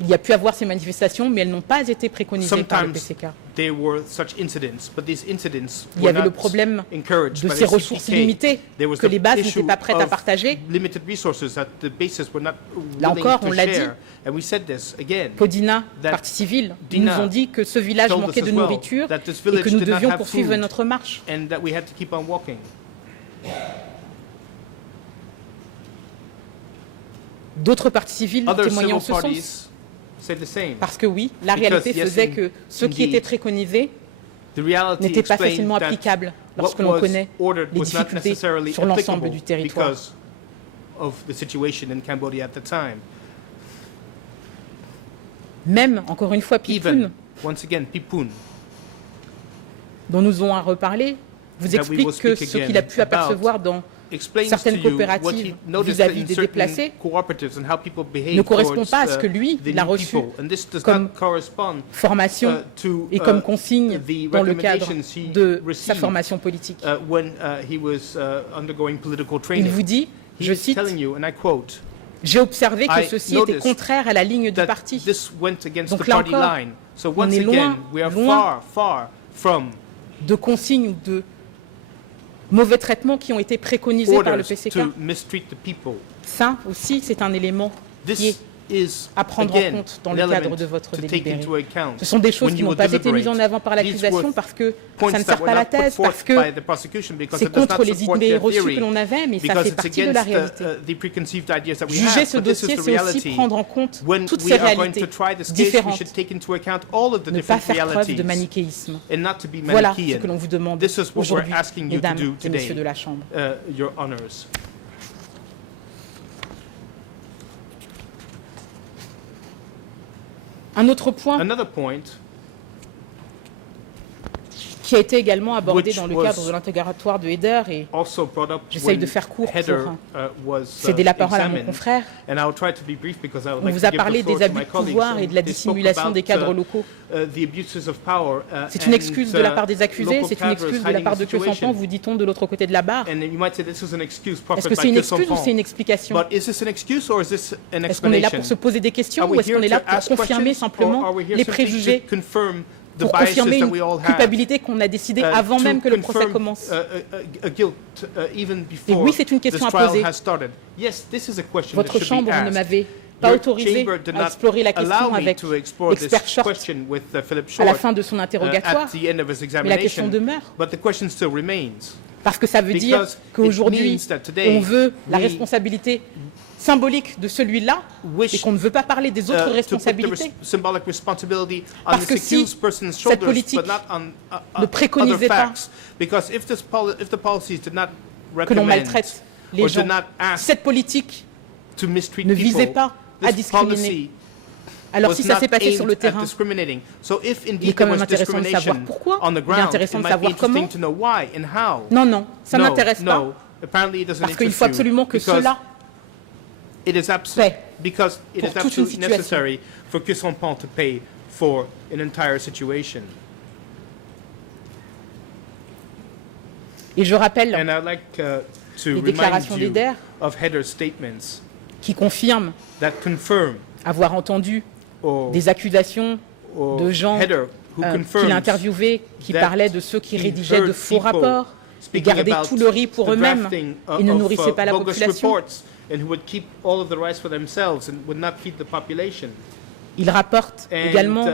il y a pu avoir ces manifestations, mais elles n'ont pas été préconisées par le sometimes PCK. there were such incidents, but these incidents Il y were avait le not problème encouraged de by ces the ressources CPK. limitées There was que the les bases issue n'étaient pas prêtes à of partager. limited resources that the bases were not Là willing encore, to on l'a dit. share. And we said this again. Podina, That parti civil, ils Dina nous ont dit que ce village told us manquait as de well nourriture that this et village que nous did not devions have poursuivre food notre marche. and that we had to keep on walking. D'autres partis civils Other témoignaient en civil ce sens. parties said the same. Parce que oui, la Because, réalité yes, faisait que ce qui indeed, était préconisé The reality n'était pas explained facilement that applicable lorsque what l'on was connaît ordered les was not difficultés necessarily sur l'ensemble applicable du territoire. because of the situation in Cambodia at the time. Même, encore une fois, Pipoun, Even, once again, Pipun, dont nous allons à reparler, vous That we will explique que speak ce again qu'il a pu about apercevoir dans explains to certaines you what he coopératives noticed vis-à-vis in des certain déplacés cooperatives and how people behave ne correspond towards, pas à ce que lui, the il a new reçu people. And this does comme not correspond formation to et comme consigne the dans le cadre recommendations he de sa received formation politique. when he was undergoing political Il training. vous dit, je He's cite, telling you, and I quote, j'ai observé que I ceci était noticed contraire à la ligne du that parti. this went against Donc the là party encore, line. So once est loin, again, we are loin far from De consignes ou de mauvais traitements qui ont été préconisés par le orders PCK. to mistreat the people. Ça aussi, c'est un élément qui est This is à prendre en again compte dans an le cadre element de votre to take délibéré. into account. Ce sont des choses when qui you n'ont will pas été mises deliberate. en avant par These l'accusation were parce que points ça ne that sert were pas à la not put thèse, forth parce que by the prosecution because c'est it does contre not les support idées their reçues theory, que l'on avait, mais ça because fait it's partie de against la réalité. the preconceived ideas that we Juger have. ce But this is dossier, the c'est aussi reality. prendre en compte When toutes we ces are going réalités to try this case, we différentes, should take into account all of the ne pas different faire preuve de realities manichéisme. and not to be Voilà ce Manichaean. que l'on vous demande This is what we're aujourd'hui, asking you to mesdames do et messieurs today, de la Chambre. Your honors. Un autre point Another point qui a été également abordé Which dans le was cadre de l'interrogatoire de Heder, et also brought up j'essaye when de faire court Heather pour was céder la parole à mon examined. confrère. And I'll try to be brief because I would On like vous to a give the parlé floor des to abus my de colleagues. pouvoir et de la They spoke dissimulation about, des cadres locaux. The abuses of power, C'est une excuse de la part des accusés, local c'est une excuse cadres de la hiding part the de situation. Kyosampan, vous dit-on, de l'autre côté de la barre. And you might say this is an excuse Est-ce proffered que by c'est une excuse ou Kyosampan. c'est une explication? But is this an excuse or is this an Est-ce qu'on est là explanation? pour se poser des questions Are ou we est-ce qu'on here est là to pour ask confirmer questions, or simplement are we here les simply to préjugés, confirm the pour biases confirmer that une we all have? culpabilité qu'on a décidée avant To même que le procès confirm, commence? a guilt, even before oui, c'est une question this à trial poser. has started. Yes, this is a question Votre that should chambre be ne asked. m'avait pas Your autorisé chamber did à not explorer la allow question me avec to explore this l'expert Short question with Philip à la Short fin de son interrogatoire, at the end of his mais la question examination. demeure. But the question still remains. Parce que ça veut dire Because it qu'aujourd'hui, means that today on veut la we responsabilité symbolique de celui-là wish et qu'on ne veut pas parler des autres to put the responsabilités. symbolic responsibility on Parce the que si accused person's cette shoulders, politique but not on ne other préconisait pas facts. Because if the policies did not que l'on recommend maltraite les or gens, did not ask cette politique to mistreat ne visait people, pas à this discriminer. policy Alors was si ça not s'est passé sur aimed le at terrain, discriminating. So if il est indeed quand there même was intéressant de savoir discrimination pourquoi, on the il est ground, intéressant it de might be savoir comment. interesting to know why and how. Non, non, ça No, n'intéresse pas, no, apparently it doesn't parce qu'il interest faut you, absolument que because cela it is paie because it pour is toute une absolutely situation. necessary for Kyosampan to pay for an entire situation. Et je rappelle And I'd like to les remind déclarations you d'Eder of Heather's statements qui confirment that confirm avoir entendu or des accusations de gens Heather, who qu'il confirms a interviewés qui that parlaient de ceux qui he rédigeaient de heard faux people rapports, ils speaking gardaient about tout le riz pour the eux-mêmes, drafting, ils ne of, nourrissaient pas la bogus population. reports, and who would keep all of the rice for themselves and would not feed the population. Il rapporte And également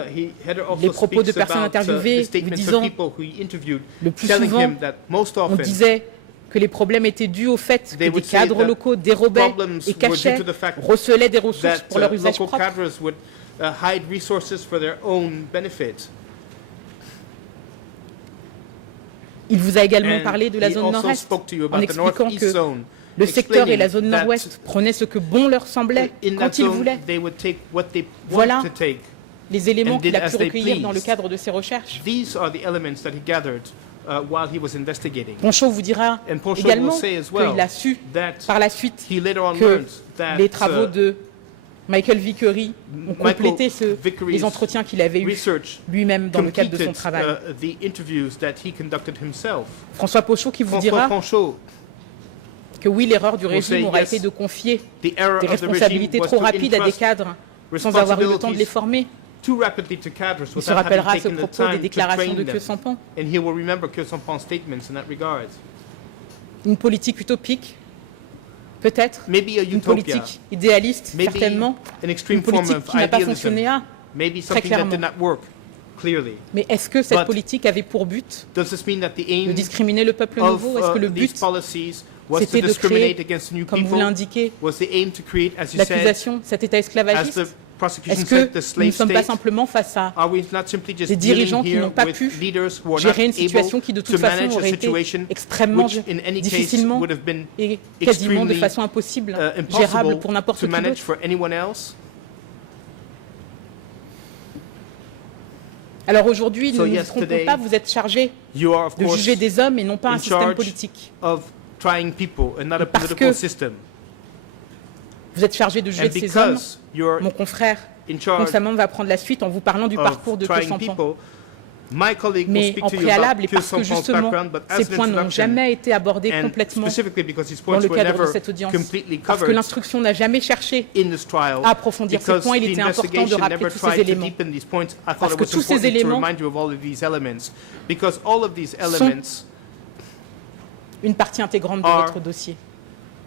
Heather also les propos de speaks personnes about, interviewées the statements vous disant, of people who he interviewed, le plus telling souvent, him that most on often disait que les problèmes étaient dus au fait que They des would say cadres that locaux dérobaient problems et were cachaient, due to the fact recelaient des ressources that pour leur usage local propre. cadres would hide resources for their own benefit. Il vous a également And parlé de la he zone also nord-est spoke to you en about the expliquant northeast que zone, le secteur et la zone explaining that nord-ouest prenaient ce que bon leur semblait in that quand ils zone voulaient. they would take what they Voilà wanted to take. les éléments and qu'il did a as pu they recueillir dans le pleased. cadre de ses recherches. These are the elements that he gathered while he was investigating. Ponchot vous dira And Ponchot également will say as well qu'il a su that par la suite he later on que learned that les travaux de Michael Vickery ont Michael complété Vickery's les entretiens qu'il avait eus research lui-même dans le cadre de son completed travail. the interviews that he conducted himself. François Ponchot qui vous François dira Ponchot, que oui, l'erreur du will say régime aura yes, été de confier the error des of the regime responsabilités was trop to rapides à des entrust cadres sans avoir eu le temps de les former. too rapidly to cadres Il se without having rappellera à ce taken the propos des time to déclarations train de them. Khieu Samphan. And he will remember Khieu Samphan's statements in that regard. Une politique utopique, peut-être. Maybe a Une utopia, politique idéaliste, maybe certainement. an extreme Une form politique of qui n'a pas idealism, fonctionné à. maybe something that clairement. did not work clearly. Mais est-ce que cette But politique avait pour but Does this mean that the de aim discriminer le peuple of nouveau? Est-ce que le these but, policies was to c'était de discriminate créer, against new comme vous people? l'indiquez, Was the aim to create, as you said, l'accusation, cet État as esclavagiste? the prosecution Est-ce said, the que nous ne slave sommes pas state? simplement face à Are we not simply just des dirigeants dealing qui here n'ont pas with pu leaders who are not gérer une able situation qui de to toute façon manage a aurait été situation extrêmement which in any case difficilement would have been et quasiment de extremely, façon impossible gérable impossible pour n'importe to qui manage d'autre? for anyone else? Alors aujourd'hui, So ne nous yes, trompons today, pas, vous êtes chargés You are of de course juger des hommes et non pas in un système charge politique. of trying people and not a parce political que system. Vous êtes chargés de juger And de ces hommes. because you're Mon confrère in charge constamment va prendre la suite en vous parlant du parcours of de Khieu trying Samphan. people, my colleague will Mais speak en to you préalable, about et Khieu parce que Samphan's justement, background, but as ces an points n'ont introduction, jamais été abordés and complètement specifically because these dans points le were cadre de never cette audience. completely Parce que covered l'instruction n'a jamais cherché in this trial, à approfondir ces because points, il the était important de investigation rappeler never tous ces tried to éléments. deepen these points. I Parce thought it que was tous ces important to éléments remind you of all of these elements, because all of these elements Une partie intégrante de are votre dossier,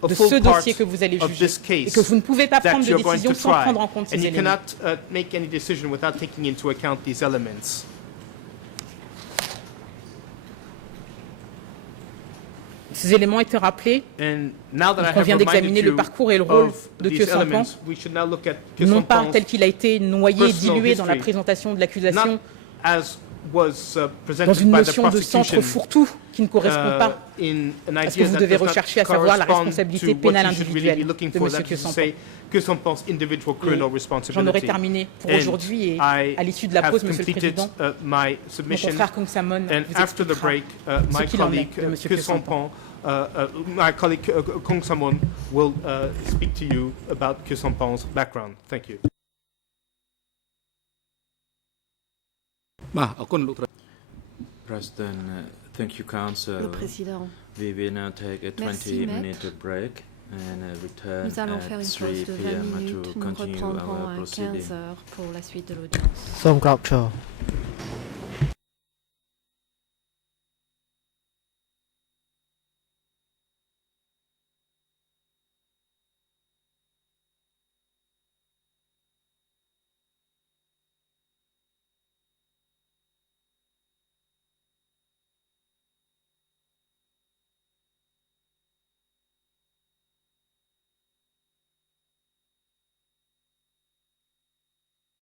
a de full ce part dossier que vous allez of juger, this et case que vous ne pouvez pas that prendre de you're going décision to sans try, prendre en compte ces and you éléments. cannot make any decision without taking into account these elements. Ces éléments étaient rappelés. And now that I Il have convient d'examiner reminded le you parcours et le rôle of de these Khieu Samphan, elements, we should now look at Khieu non pas Samphan's tel qu'il a été noyé et personal dilué dans la history, présentation de l'accusation, not as was dans presented une by the notion de centre prosecution fourre-tout qui ne correspond pas in an à ce que idea vous that devez does not rechercher, à savoir la correspond responsabilité to what pénale you should really be individuelle looking de for, M. that Khieu is to Samphan. say Khieu Samphan's individual criminal J'en aurai responsibility. terminé pour And aujourd'hui et I à l'issue de la have pause, Monsieur le completed Président, my mon submission, confrère Kong Samon and vous after the expliquera break, my qu'il en est colleague de M. Khieu Khieu Samphan. my colleague Kong Samon will speak to you about Khieu Samphan's background. Thank you. បាទអរគុណលោក President, thank you, Council. Le Président, We will now take a Merci, 20-minute break and return nous allons faire at une 3 pause de 20 p.m. minutes. to Nous continue reprendrons our à proceeding. 15 heures pour la suite de l'audience. សូមគោរពឈរ